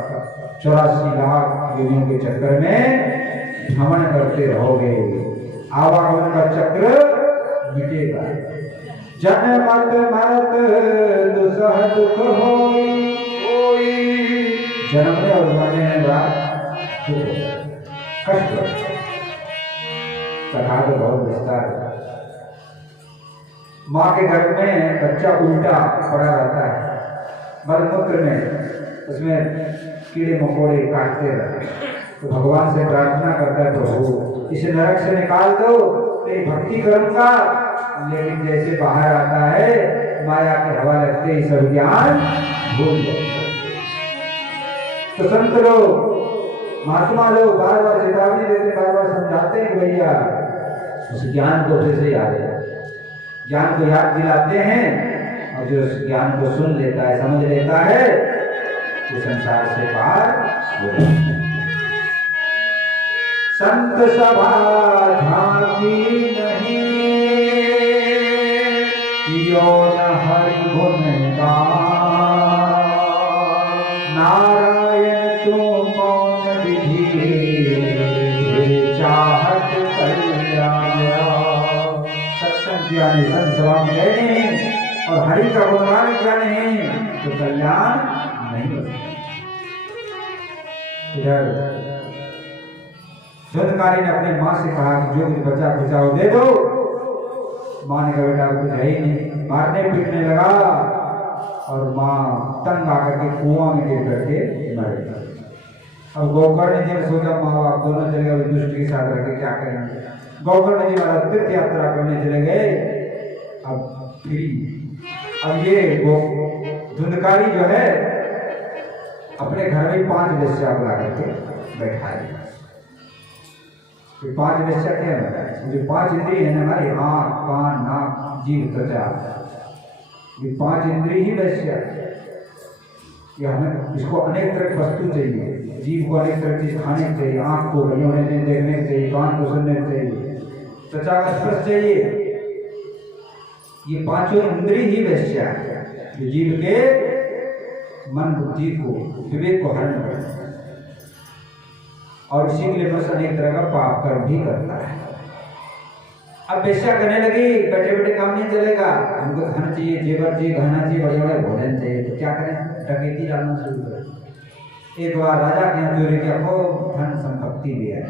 84 लाख योनियों के चक्कर में भ्रमण करते रहोगे। आवागमन का चक्र मिटेगा। जन मत मरत दुसह दुख होई, जन्मने और मरने में बड़ा कष्ट होता है। कथा तो बहुत विस्तार है। माँ के गर्भ में बच्चा उल्टा पड़ा रहता है, मलमूत्र में उसमें कीड़े मकोड़े काटते रहते हैं। तो भगवान से प्रार्थना करता है, प्रभु इसे नरक से निकाल दो, तेरी भक्ति करूंगा। लेकिन जैसे बाहर आता है, माया के हवा लगते ही सब ज्ञान भूल जाता है। तो संत लोग, महात्मा लोग बार बार चेतावनी देते, बार बार समझाते हैं, भैया उस ज्ञान को फिर से याद है, ज्ञान को याद दिलाते हैं। और जो उस ज्ञान को सुन लेता है, समझ लेता है, तो संसार से पार हो जाता है। संत सभा झांकी नहीं, यो न हरि गुण गान। नारायण तू कौन विधि, चाहत कल्याण। सत्संग किया नहीं, संत सभा में गए नहीं और हरि का गुणगान किया नहीं तो कल्याण नहीं हो सकता। इधर धुंधकारी ने अपनी माँ से कहा कि जो कुछ बचा खुचा वो दे दो। माँ ने कहा बेटा कुछ है ही नहीं, मारने पीटने लगा और माँ तंग आकर के कुआं में गिर करके मर गई। अब गोकर्ण जी ने सोचा माँ बाप दोनों चले गए, दुष्ट के साथ रह के क्या करेंगे। गोकर्ण जी महाराज तीर्थ यात्रा करने चले गए। अब फिर अब ये वो धुंधकारी जो है अपने घर में 5 वेश्या बुला करके बैठाए। तो 5 वेश्या क्या है? जो 5 इंद्रिय है हमारी, आँख, कान, नाक, जीभ, त्वचा, ये 5 इंद्रिय ही वेश्या। ये हमें इसको अनेक तरह की वस्तु चाहिए। जीभ को अनेक तरह की चीज खाने चाहिए, आँख को बढ़िया देखने चाहिए, कान को सुनने चाहिए, त्वचा का स्पर्श चाहिए। ये 5 इंद्रिय ही वेश्या है जो जीव के मन बुद्धि को, विवेक को हरण करता है। और इसी के लिए मनुष्य अनेक तरह का पाप कर्म भी करता है। अब वेश्या करने लगी, बैठे बैठे काम नहीं चलेगा, हमको धन चाहिए, जेवर चाहिए, गहना चाहिए, बड़े बड़े भोजन चाहिए। तो क्या करें? डकैती डालना शुरू करें। एक बार राजा के यहाँ चोरी किया, खूब धन संपत्ति भी है।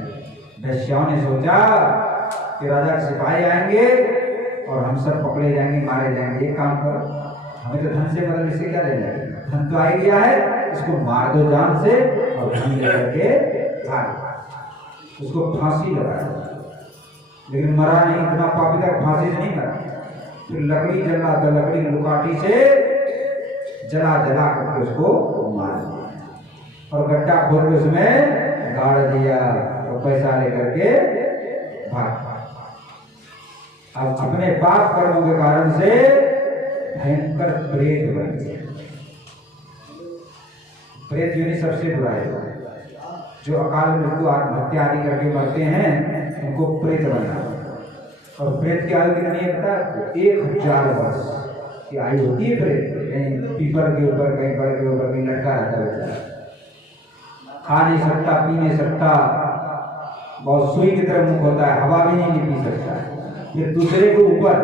वेश्याओं ने सोचा कि राजा के सिपाही आएंगे और हम सब पकड़े जाएंगे, मारे जाएंगे। एक काम करो, हमें तो धन से मतलब इससे क्या ले जाएगा? धन तो आ ही गया है, इसको मार दो जान से और धन लेकर के भाग। उसको फांसी लगा दो। लेकिन मरा नहीं, इतना पापी का फांसी से नहीं मरा। फिर लकड़ी जला, तो लकड़ी लुकाटी से जला जला करके उसको मार दिया और गड्ढा खोल के उसमें गाड़ दिया और पैसा लेकर के भाग। अब अपने पाप कर्मों के कारण से भयंकर प्रेत बन गया। प्रेत योनि सबसे बुरा है। जो अकाल मृत्यु, आत्महत्या आदि करके मरते हैं उनको प्रेत बनना। और प्रेत की आयु कितनी है पता है? 1000 वर्ष की आयु होती है प्रेत। कहीं पीपल के ऊपर, कहीं पेड़ के ऊपर कहीं लटका रहता है। खा नहीं सकता, पी नहीं सकता, बहुत सुई की तरह मुंह होता है, हवा भी नहीं पी सकता। फिर दूसरे के ऊपर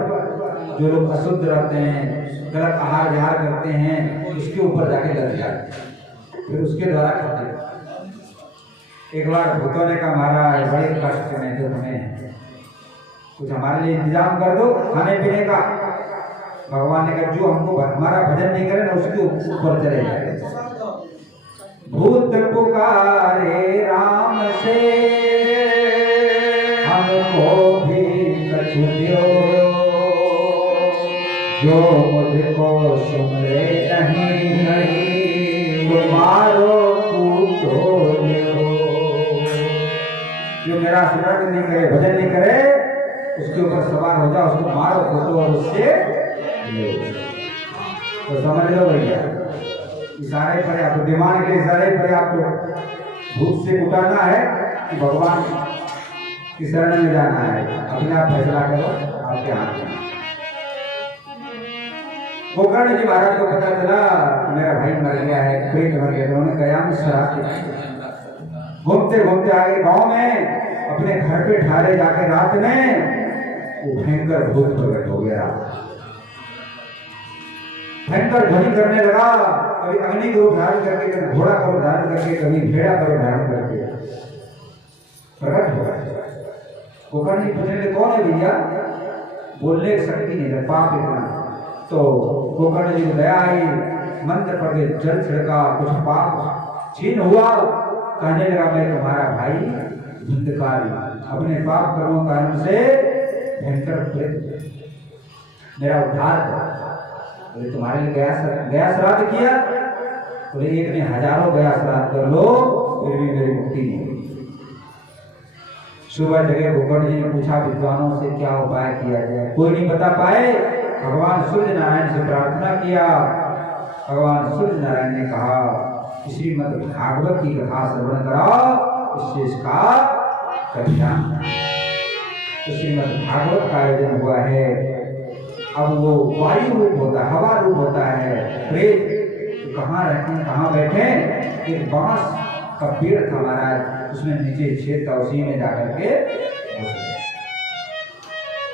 जो लोग अशुद्ध रहते हैं, गलत आहार विहार करते हैं, उसके ऊपर जाके लग जाते हैं, फिर उसके द्वारा खाते हैं। एक बार भूतों ने कहा महाराज बड़े कष्ट में तो तुम्हें कुछ हमारे लिए इंतजाम कर दो खाने पीने का। भगवान ने कहा जो हमको हमारा भजन नहीं करे ना उसके ऊपर चले जाए। भूत पुकारे राम से हमको भी कछु दो, जो मुझको सुमरे नहीं मारो कूटो। जो मेरा स्मरण नहीं करे, भजन नहीं करे, उसके ऊपर सवार हो जाओ, उसको मारो कूटो और उससे तो समझ लो भैया, इशारे पर आपको, दिमाग के इशारे पर आपको भूत से उठाना है कि भगवान की शरण में जाना है। अपने आप फैसला करो, आपके हाथ में। गोकर्ण जी महाराज को पता चला मेरा भाई मर गया है, प्रेत मर गया। उन्होंने कयाम शराब घूमते घूमते आगे गांव में, अपने घर पे ठहरे जाके रात में वो भयंकर भूत प्रकट हो गया। भयंकर ध्वनि करने लगा, कभी अग्नि को धारण करके, कभी घोड़ा को धारण करके, कभी भेड़ा को धारण करके प्रकट हो गया। गोकर्ण जी पूछने लगे कौन है भैया? बोलने की शक्ति नहीं है, पाप इतना। तो गोकर्ण जी को दया आई, मंत्र पढ़ के जल छिड़का, कुछ पाप छीन हुआ। कहने लगा मैं तुम्हारा भाई धुंधकारी, अपने पाप कर्मों कारण से भयंकर प्रेत, मेरा उद्धार कर। बोले तुम्हारे लिए गया श्राद्ध किया? बोले एक ने हजारों गया श्राद्ध कर लो फिर भी मेरी मुक्ति नहीं हुई। सुबह जगह गोकर्ण जी ने पूछा विद्वानों से क्या उपाय किया जाए, कोई नहीं बता पाए। भगवान सूर्य नारायण से प्रार्थना किया। भगवान सूर्य नारायण ने कहा श्रीमद् भागवत की कथा श्रवण कराओ, इससे इसका कल्याण। तो श्रीमद् भागवत का आयोजन हुआ है। अब वो वायु रूप होता है, हवा रूप होता है। प्रेत तो कहाँ रहते हैं, कहाँ बैठे? एक बांस का पेड़ था महाराज, उसमें नीचे छेद था, उसी में जाकर के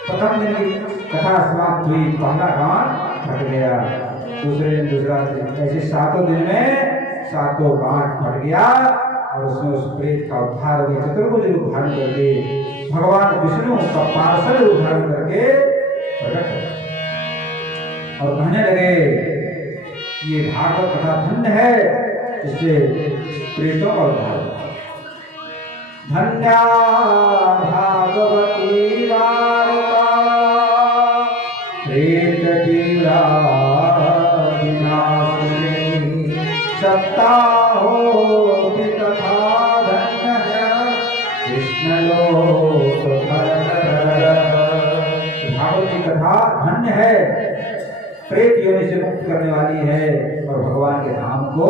प्रथम दिन की कथा समाप्त हुई, पहला गांठ फट गया। दूसरे दिन दूसरा दिन, ऐसे 7 दिन में 7 गांठ फट गया और उसमें उस प्रेत का उद्धार हो गया। चतुर्भुज रूप धारण करके भगवान विष्णु का पार्षद रूप धारण करके प्रकट और कहने लगे ये भागवत कथा धन्य है, इससे प्रेतों का उद्धार। धन्या भागवती वार्ता प्रेत की जपता हो तथा धन्य कृष्ण लोक भागवत की कथा धन्य है, प्रेत योनि से मुक्त करने वाली है और भगवान के धाम को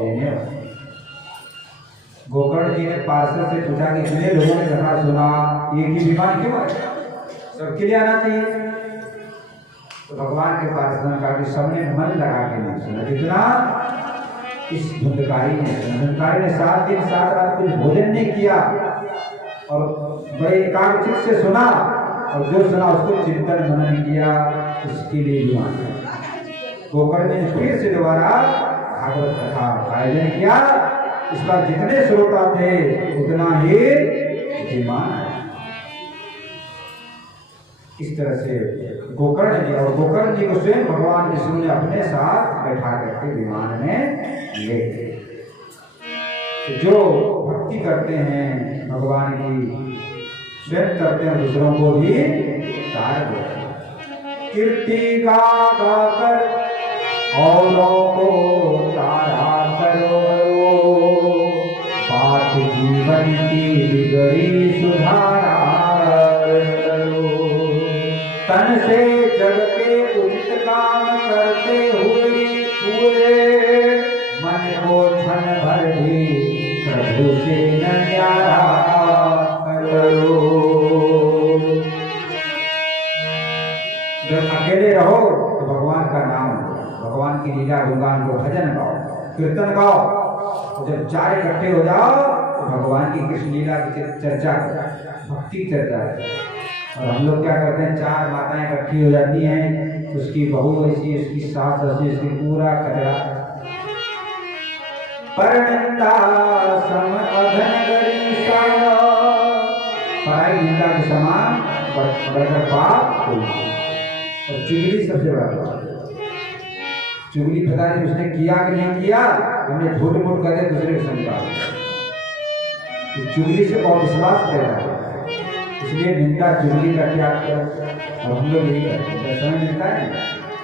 देने वाली। गोकर्ण जी ने पार्षद से पूछा कि इतने लोगों ने कथा सुना, एक ही विमान क्यों है, सबके लिए आना चाहिए। तो भगवान के पार्षद ने कहा कि सबने मन लगा के नहीं सुना, जितना इस धुंधकारी ने 7 दिन 7 रात कुछ भोजन नहीं किया और बड़े एकाग्रचित से सुना और जो सुना उसको चिंतन मनन किया, उसके लिए विमान है। गोकर्ण ने फिर से दोबारा भागवत कथा का आयोजन किया। इस बार जितने श्रोता थे उतना ही विमान है। इस तरह से गोकर्ण जी को स्वयं भगवान विष्णु ने अपने साथ बैठा करके विमान में ले गए। तो जो भक्ति करते हैं भगवान की, स्वयं करते हैं, दूसरों को भी तार देते हैं। कीर्ति गाकर औरों को तारा करो, बात जीवन की बिगड़ी सुधारा करो। तन से जग के उचित काम करते हुए पूरे मन को क्षण भर भी प्रभु से न्यारा करो। जब अकेले रहो तो भगवान का नाम, भगवान की लीला गुणगान को भजन गाओ, कीर्तन गाओ। जब 4 इकट्ठे हो जाओ तो भगवान की कृष्ण लीला की चर्चा करो, भक्ति चर्चा करो। और हम लोग क्या करते हैं, 4 माताएं इकट्ठी हो जाती हैं, उसकी बहू ऐसी, उसकी सास ऐसी, उसकी पूरा कचरा परनिंदा सम अधन गरीसा, पराई निंदा के समान बढ़कर पाप कोई। और चुगली सबसे बड़ा पाप। चुगली पता नहीं उसने किया कि नहीं किया, हमने झूठ मूठ करके दूसरे के संग बात। तो चुगली से अविश्वास पैदा होता है, इसलिए निंदा चुगली का त्याग करो। और हम लोग यही करते हैं, समय मिलता है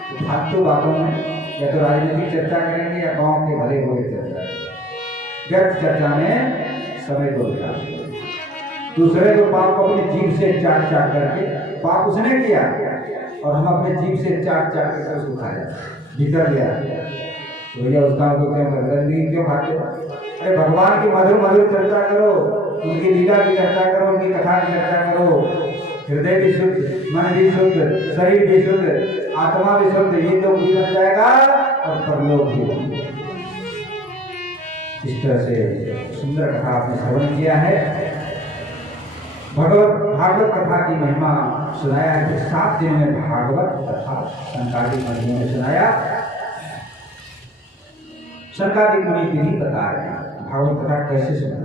तो फालतू बातों में या तो राजनीतिक चर्चा करेंगे या गांव के भले हुए चर्चा, व्यर्थ चर्चा में समय को बिताते। दूसरे को पाप को अपनी जीभ से चाट चाट करके, पाप उसने किया और हम अपने जीभ से चाट चाट करके उसको खाया, भीतर ले आते। तो भैया उसका को क्यों कर, क्यों खाते हो? अरे भगवान की मधुर मधुर चर्चा करो, उनकी लीला की चर्चा करो, उनकी कथा की चर्चा करो। हृदय भी शुद्ध, मन भी शुद्ध, शरीर भी शुद्ध, आत्मा भी शुद्ध, ये लोग भी बन जाएगा और परलोक भी। इस तरह से सुंदर कथा आपने श्रवण किया है। भागवत कथा की महिमा सुनाया है। 7 दिन में भागवत कथा संकादिक मुनि ने सुनाया। संकादिक मुनि भी बता रहे हैं भागवत कथा कैसे सुना।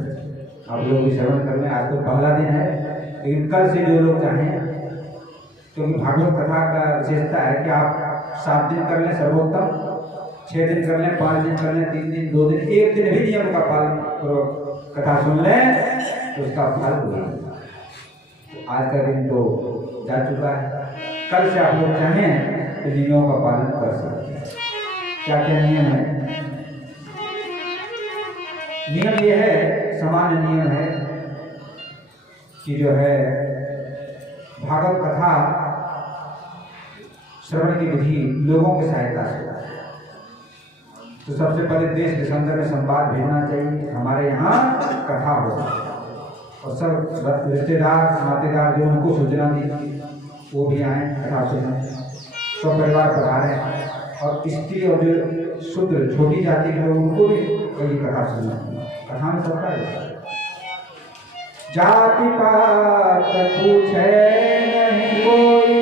आप लोग भी श्रवण कर लें, आज तो पहला दिन है, लेकिन कल से जो लोग चाहें, क्योंकि भागवत कथा का विशेषता है कि आप 7 दिन कर लें सर्वोत्तम, 6 दिन कर लें, 5 दिन कर लें, 3 दिन, 2 दिन, 1 दिन भी नियम का पालन करो, कथा सुन लें तो उसका फल हुआ। आज का दिन तो जा चुका है, कल से आप लोग चाहें तो नियमों का पालन कर सकते हैं। क्या क्या नियम है? नियम ये है, सामान्य नियम है कि जो है भागवत कथा श्रवण की विधि लोगों की सहायता से। तो सबसे पहले देश देशांतर में संवाद भेजना चाहिए, हमारे यहाँ कथा हो, और सब रिश्तेदार नातेदार जो उनको सूचना दी वो भी आए कथा सुनने, सब परिवार पधारे, और स्त्री और जो शूद्र छोटी जाति के लोग उनको भी कई कथा सुनना। कथा में सबका जाति पात पूछे नहीं कोई,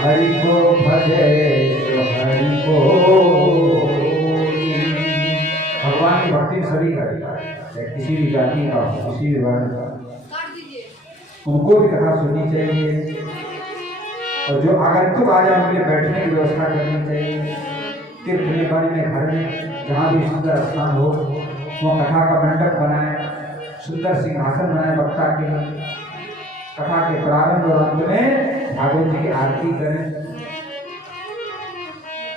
हरि को भजे तो हरि को। भगवान की भक्ति सभी करता है, किसी भी जाति का, किसी भी वर्ण का, उनको भी कथा सुननी चाहिए। और जो आगंतुक आ जाए उनके बैठने की व्यवस्था करनी चाहिए। तीर्थ में, वन में, घर में, जहाँ भी सुंदर स्थान हो वो कथा का मंडप बनाए, सुंदर सिंहासन बनाए वक्ता के लिए। कथा के प्रारंभ और अंत में भागवत जी की आरती करें।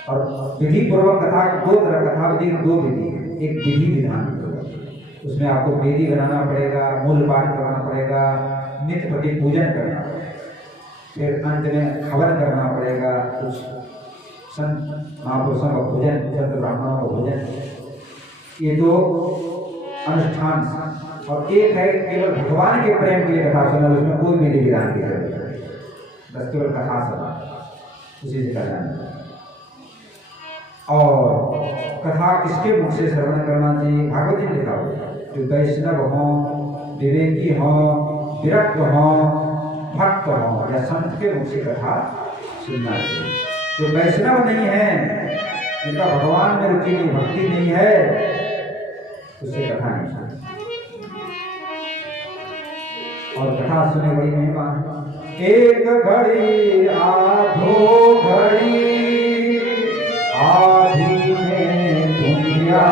और विधि पूर्वक कथा दो तरह कथा विधि दो विधि है। एक विधि विधान, उसमें आपको वेदी बनाना पड़ेगा, मूल पाठ करना पड़ेगा, नित्य प्रति पूजन करना पड़ेगा, फिर अंत में हवन करना पड़ेगा, कुछ संत महापुरुषों का भोजन, संत ब्राह्मणों का भोजन, ये तो अनुष्ठान। और एक है केवल भगवान के प्रेम के लिए कथा सुना, उसमें कोई विधि विधान की जरूरत नहीं, बस केवल कथा सुना, उसी से करना। और कथा किसके मुख से श्रवण करना चाहिए? भागवत जी ने लिखा हुआ, जो वैष्णव हो, विवेकी हो, विरक्त हो, भक्त हो या संत के मुख से कथा सुनना चाहिए। जो वैष्णव नहीं है, जिनका भगवान में रुचि नहीं, भक्ति नहीं है, उससे कथा नहीं सुननी। और कथा सुनने बड़ी महिमा है। एक घड़ी आधो घड़ी आधी में दुनिया,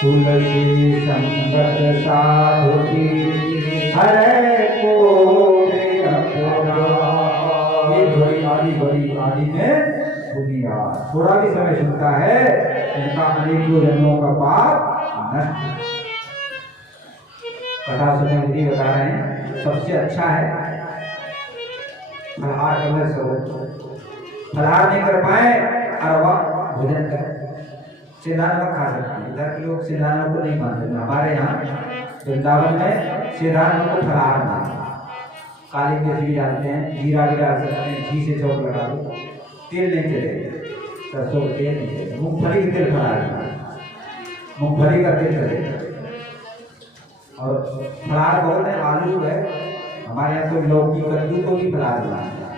तुलसी संगत साधु की हरे को बड़ी आदि में दुनिया, थोड़ा भी समय सुनता है उनका अनेकों जन्मों का पाप नष्ट। कथा सुनने विधि बता रहे हैं। सबसे अच्छा है फलाहार करने से, फलाहार नहीं कर पाए अरवा भोजन करें। सिंधाना खा सकते हैं, इधर के लोग सिंधाना को नहीं मानते, हमारे यहाँ वृंदावन में सिंधाना को फलाहार मानते हैं। काली मिर्च भी डालते हैं, जीरा भी डाल सकते हैं, घी से चौक लगा दो, तेल नहीं चलेगा, सरसों का तेल नहीं चलेगा, मूंगफली का तेल फलाहार, मूंगफली का तेल चलेगा। और फलाहार बोलते हैं आलू है, हमारे यहाँ तो लौकी कद्दू को भी फलाहार बनाते हैं,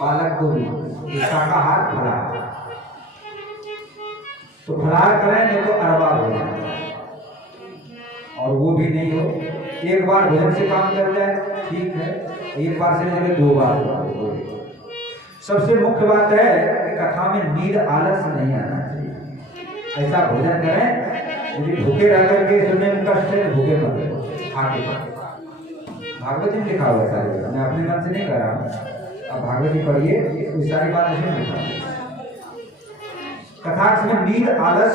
पालक को भी, शाकाहार फलाहार। तो फलाहार करें नहीं तो अरवा भोजन, और वो भी नहीं हो, एक बार भोजन से काम चल जाए ठीक है, एक बार से जगह दो बार। सबसे मुख्य बात है कि कथा में नींद आलस नहीं आना चाहिए। ऐसा भोजन करें, यदि भूखे रह करके सुनने में कष्ट है, भूखे मत आगे भागवत जी लिखा हुआ है सारी, मैं अपने मन से नहीं कर रहा हूँ, अब भागवत जी पढ़िए, कोई सारी बात नहीं लिखा। कथा में नींद आलस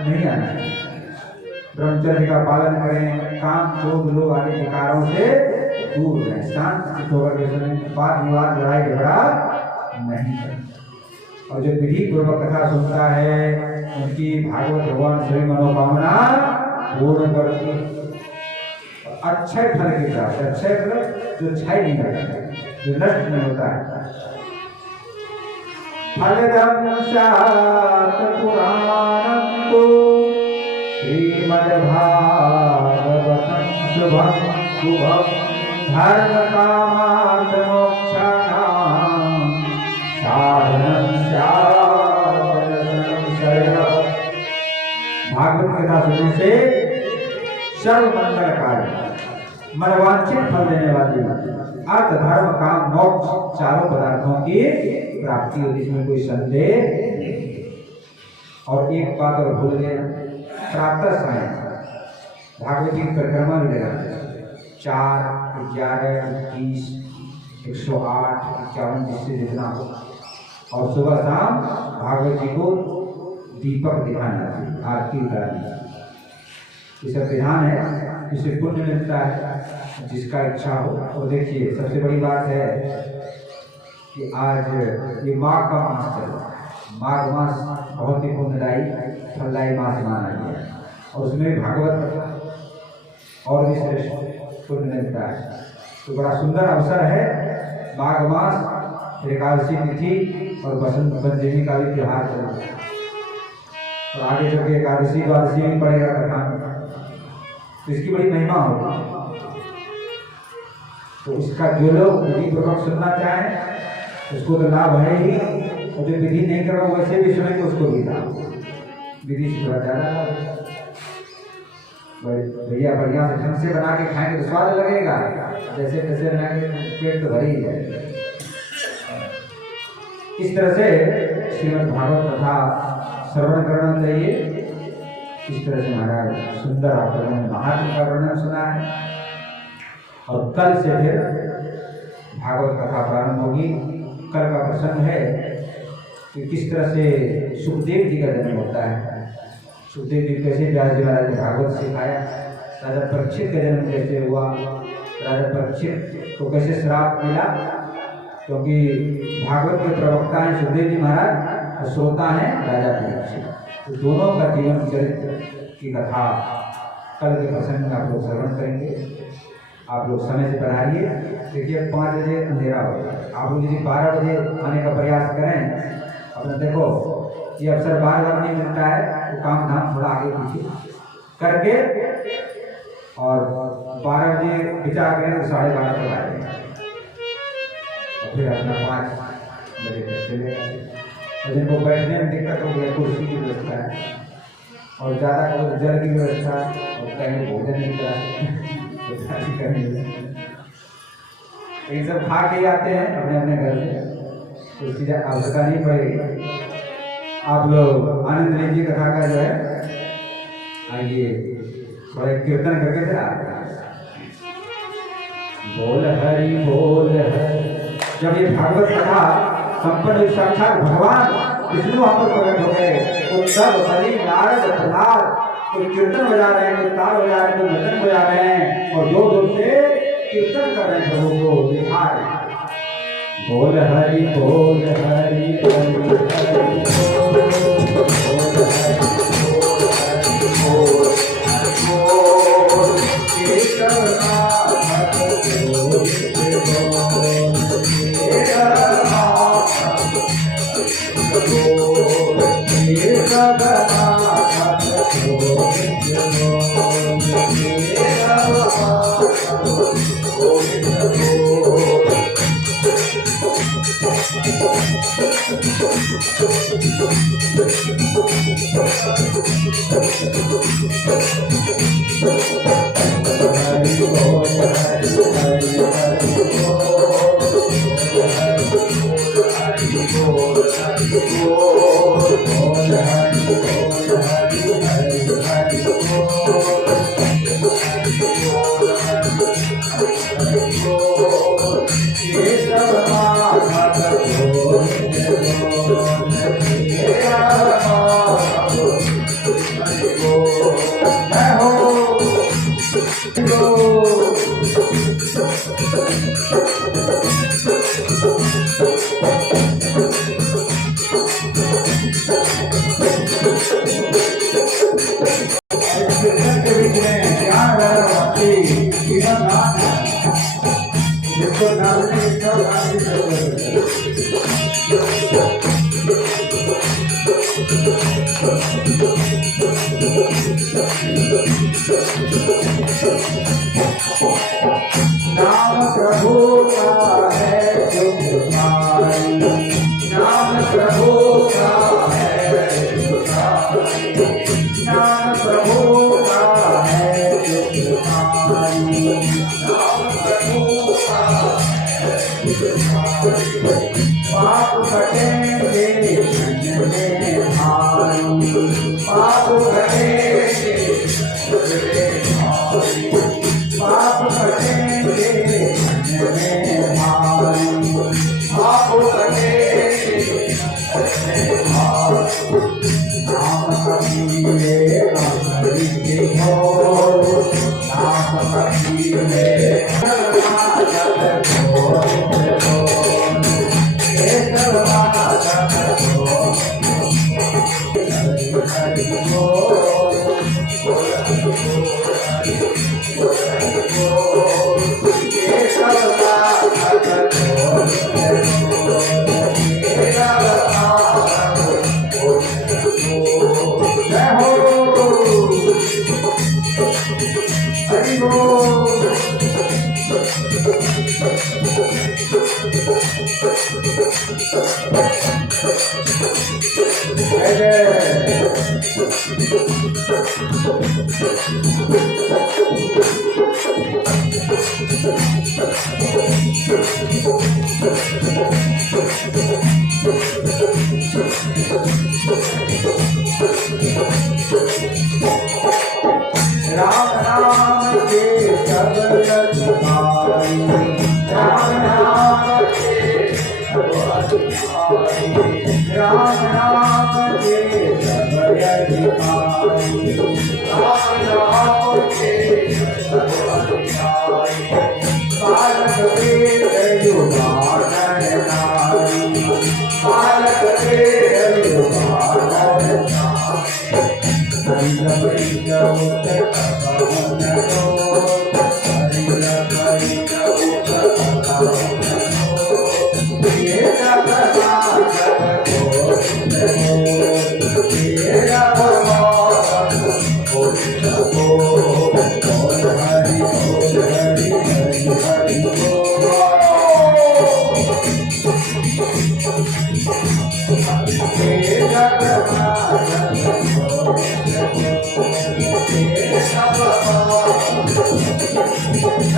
नहीं आना चाहिए, ब्रह्मचर्य का पालन करें, काम क्रोध लोभ आदि विकारों से दूर रहें, शांत चित्त होकर के सुनें, वाद विवाद लड़ाई झगड़ा नहीं करें। और जो विधि पूर्वक कथा सुनता है उनकी भागवत भगवान सभी मनोकामना पूर्ण करती, अच्छे फल के साथ, अच्छे फल जो क्षय नहीं करता, जो नष्ट नहीं होता है। फलदम सात पुराणं तो श्रीमद्भागवतं शुभं शुभं धर्म कामार्थ मोक्षाणां साधनं भागवत कथा सुनने से सर्व मंगलकारी, मनवांछित फल देने वाली अर्थ धर्म काम मोक्ष चारों पदार्थों की प्राप्ति होती, इसमें कोई संदेह नहीं। और एक बात और भूल गए, प्रातः समय भागवत जी परिक्रमा भी लगाते, 4, 11, 21, 108, 51 जिससे जितना हो, और सुबह शाम भागवत जी को दीपक दिखाना चाहिए, आरती उतारनी, ये सब विधान है, इससे पुण्य मिलता है जिसका इच्छा हो। और देखिए सबसे बड़ी बात है कि आज ये माघ का मास चल रहा है, माघ मास बहुत ही पुण्यदायी फलदायी मास माना गया है, और उसमें भागवत और भी श्रेष्ठ पुण्य मिलता है। तो बड़ा सुंदर अवसर है माघ मास, एकादशी तिथि और बसंत पंचमी का भी त्योहार चल रहा है, और आगे चल के एकादशी द्वादशी भी पड़ेगा कथा, तो इसकी बड़ी महिमा होगी। तो इसका जो लोग विधि पूर्वक सुनना चाहें उसको तो लाभ है ही, और जो विधि नहीं कर रहा वैसे भी सुने तो उसको भी लाभ, विधि से थोड़ा ज्यादा भैया बढ़िया से ढंग से बना के खाएंगे तो स्वाद लगेगा, जैसे तैसे बनाएंगे पेट तो भर ही जाएगा। इस तरह से श्रीमद् भागवत कथा श्रवण करना चाहिए। इस तरह से महाराज सुंदर आपको महात्मा का वर्णन सुना है, और कल से फिर भागवत कथा प्रारंभ होगी। कल का प्रसंग है कि किस तरह से सुखदेव जी का जन्म होता है। सुखदेव जी कैसे व्यास जी महाराज ने भागवत सिखाया, राजा परीक्षित का जन्म कैसे हुआ, राजा परीक्षित को कैसे श्राप मिला, क्योंकि भागवत के प्रवक्ता हैं सुखदेव जी महाराज और श्रोता हैं राजा परीक्षित। तो दोनों का जीवन चरित्र की कथा कल के प्रसंग में आप लोग श्रवण करेंगे। आप लोग समय से बनाइए। देखिए 5 बजे अंधेरा होगा, आप लोग यदि 12 बजे आने का प्रयास करें, अपना देखो ये अवसर बार बार नहीं मिलता है, तो काम धाम थोड़ा आगे पीछे करके और 12 बजे विचार करें तो 12:30 तक आ जाएंगे और फिर अपना 5 बजे तक चले जाएंगे। और जिनको बैठने में दिक्कत हो गया कुर्सी की व्यवस्था है और ज़्यादा को जल की व्यवस्था और कहीं भोजन नहीं करा ये सब खा के आते हैं अपने अपने घर से, तो इसकी आवश्यकता नहीं पड़ेगी। आप लोग आनंद लीजिए कथा का जो है। आइए थोड़ा कीर्तन करके फिर आते हैं। बोल हरि बोल हरि। जब ये भागवत कथा संपन्न साक्षात भगवान विष्णु वहां पर प्रकट हो गए, तो सब हरि नारद प्रहलाद कोई कीर्तन बजा रहे हैं, कोई ताल बजा रहे हैं, कोई भजन बजा रहे हैं और जोर से कीर्तन कर रहे हैं प्रभु को दिखा रहे। बोल हरि बोल हरि राम राम नाम के सब अधिकारी, राम नाम के सब अधिकारी, बालक वेद युगानन नारी, बालक वेद युगानन नारी, हरिल हरिल उत पवन लोक, हरिल हरिल उत पवन लोक, तेरा भगवान गोविंद हो, तेरा भगवान गोविंद हो, बोल हरि बोल हरि हरि हरि बोल, तेरा भगवान गोविंद हो, तेरा भगवान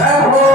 जय हो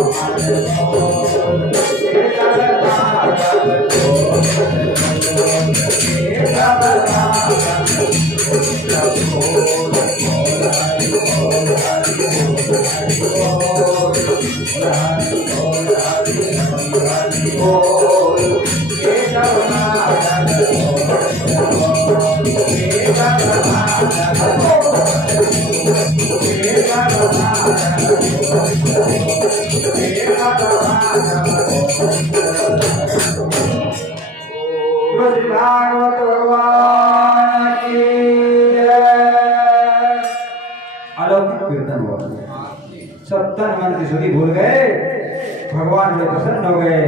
हरि बोल। सत्तर मन की सुधी भूल गए, भगवान में प्रसन्न हो गए,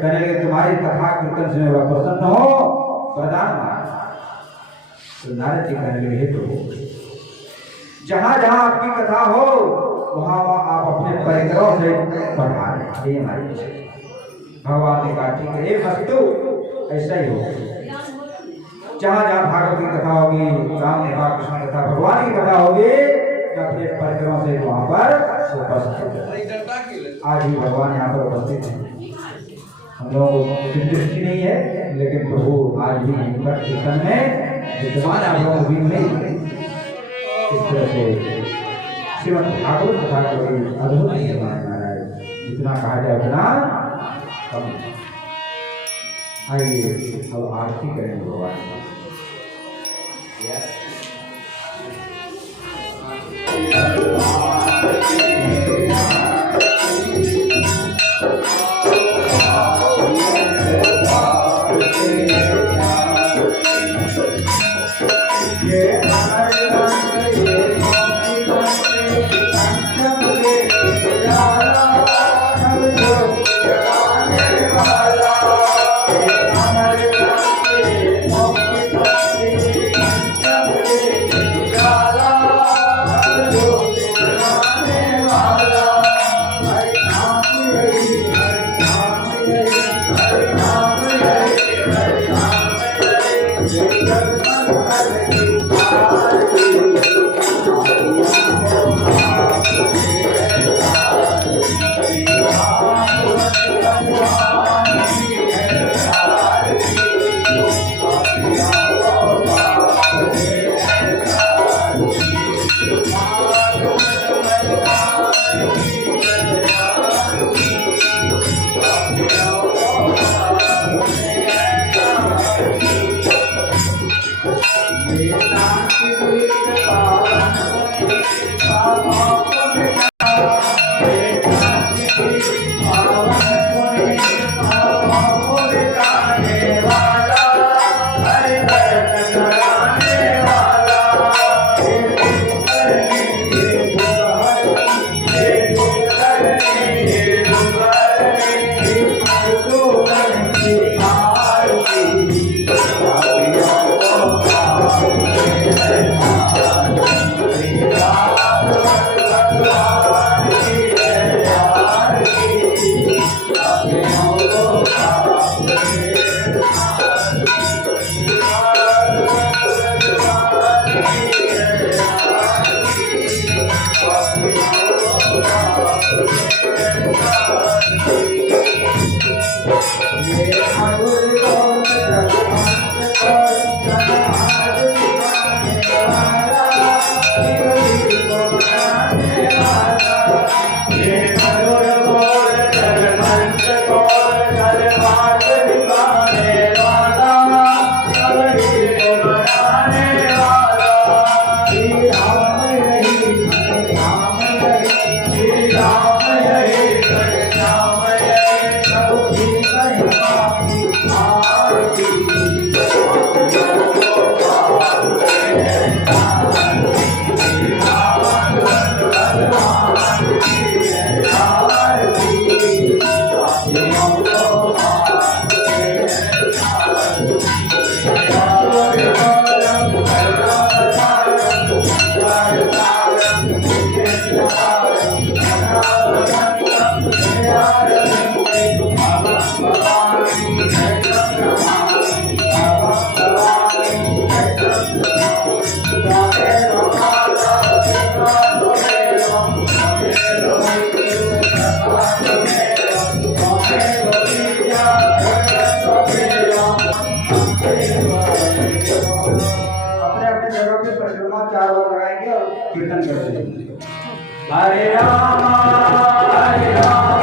कहने लगे तुम्हारी कथा कीर्तन से मैं प्रसन्न हो, वरदान मांगा। तो नारद जी कहने लगे हे प्रभु, जहां जहां आपकी कथा हो वहां वहां आप अपने परिकरों से बढ़ा दें, ये हमारी इच्छा। भगवान ने कहा ठीक है, एक वस्तु ऐसा ही हो, जहां जहां भागवत की कथा होगी, राम ने कहा कृष्ण कथा, भगवान की कथा होगी, अपने परिकरों से वहां पर उपस्थित। आज भी भगवान यहाँ पर उपस्थित है। हम लोगों को दृष्टि नहीं है, लेकिन प्रभु आज भी कीर्तन में विद्यमान आप लोगों को नहीं। इस तरह से श्रीमद् भागवत कथा को अद्भुत महाराज, जितना कहा जाए उतना कम। आइए अब आरती करेंगे भगवान की। कीर्तन करते हैं। हरे राम हरे राम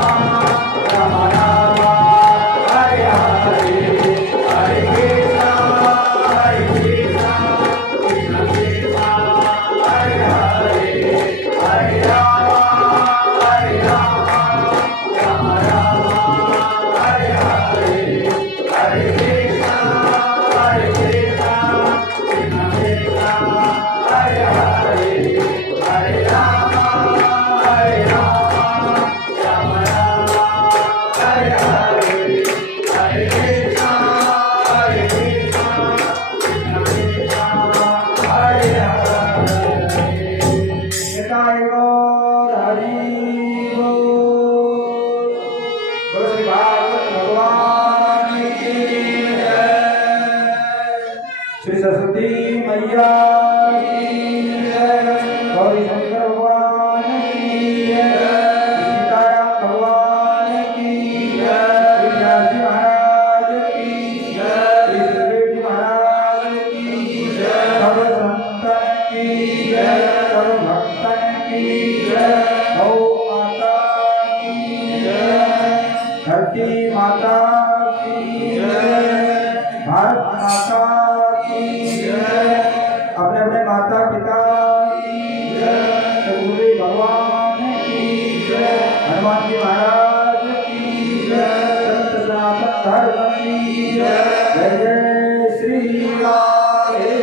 राम राम हरे हरे हरे कृष्णा कृष्णा कृष्णा हरे हरे हरे राम राम राम हरे हरे हरे कृष्णा कृष्णा कृष्णा हरे हरे हरे राम हरे राम राम राम हरे हरे हरे कृष्णा कृष्णा कृष्णा हरे हरे। निताय गौर हरि बोल। बोलो श्री भागवत भगवान की जय। श्री सरस्वती मैया की जय। गौरी शंकर भगवान की जय। सीताराम भगवान की जय। व्यासी महाराज की जय। श्री महाराज की जय। सर्व संतन की जय। सर्व भक्तन की जय। गौ माता की जय। धरती माता की जय। भारत माता की जय। अपने अपने माता पिता की जय। सद्गुरु भगवान की जय। हनुमान जी महाराज की जय। संत सनातन धर्म की जय। जय जय श्री राधे।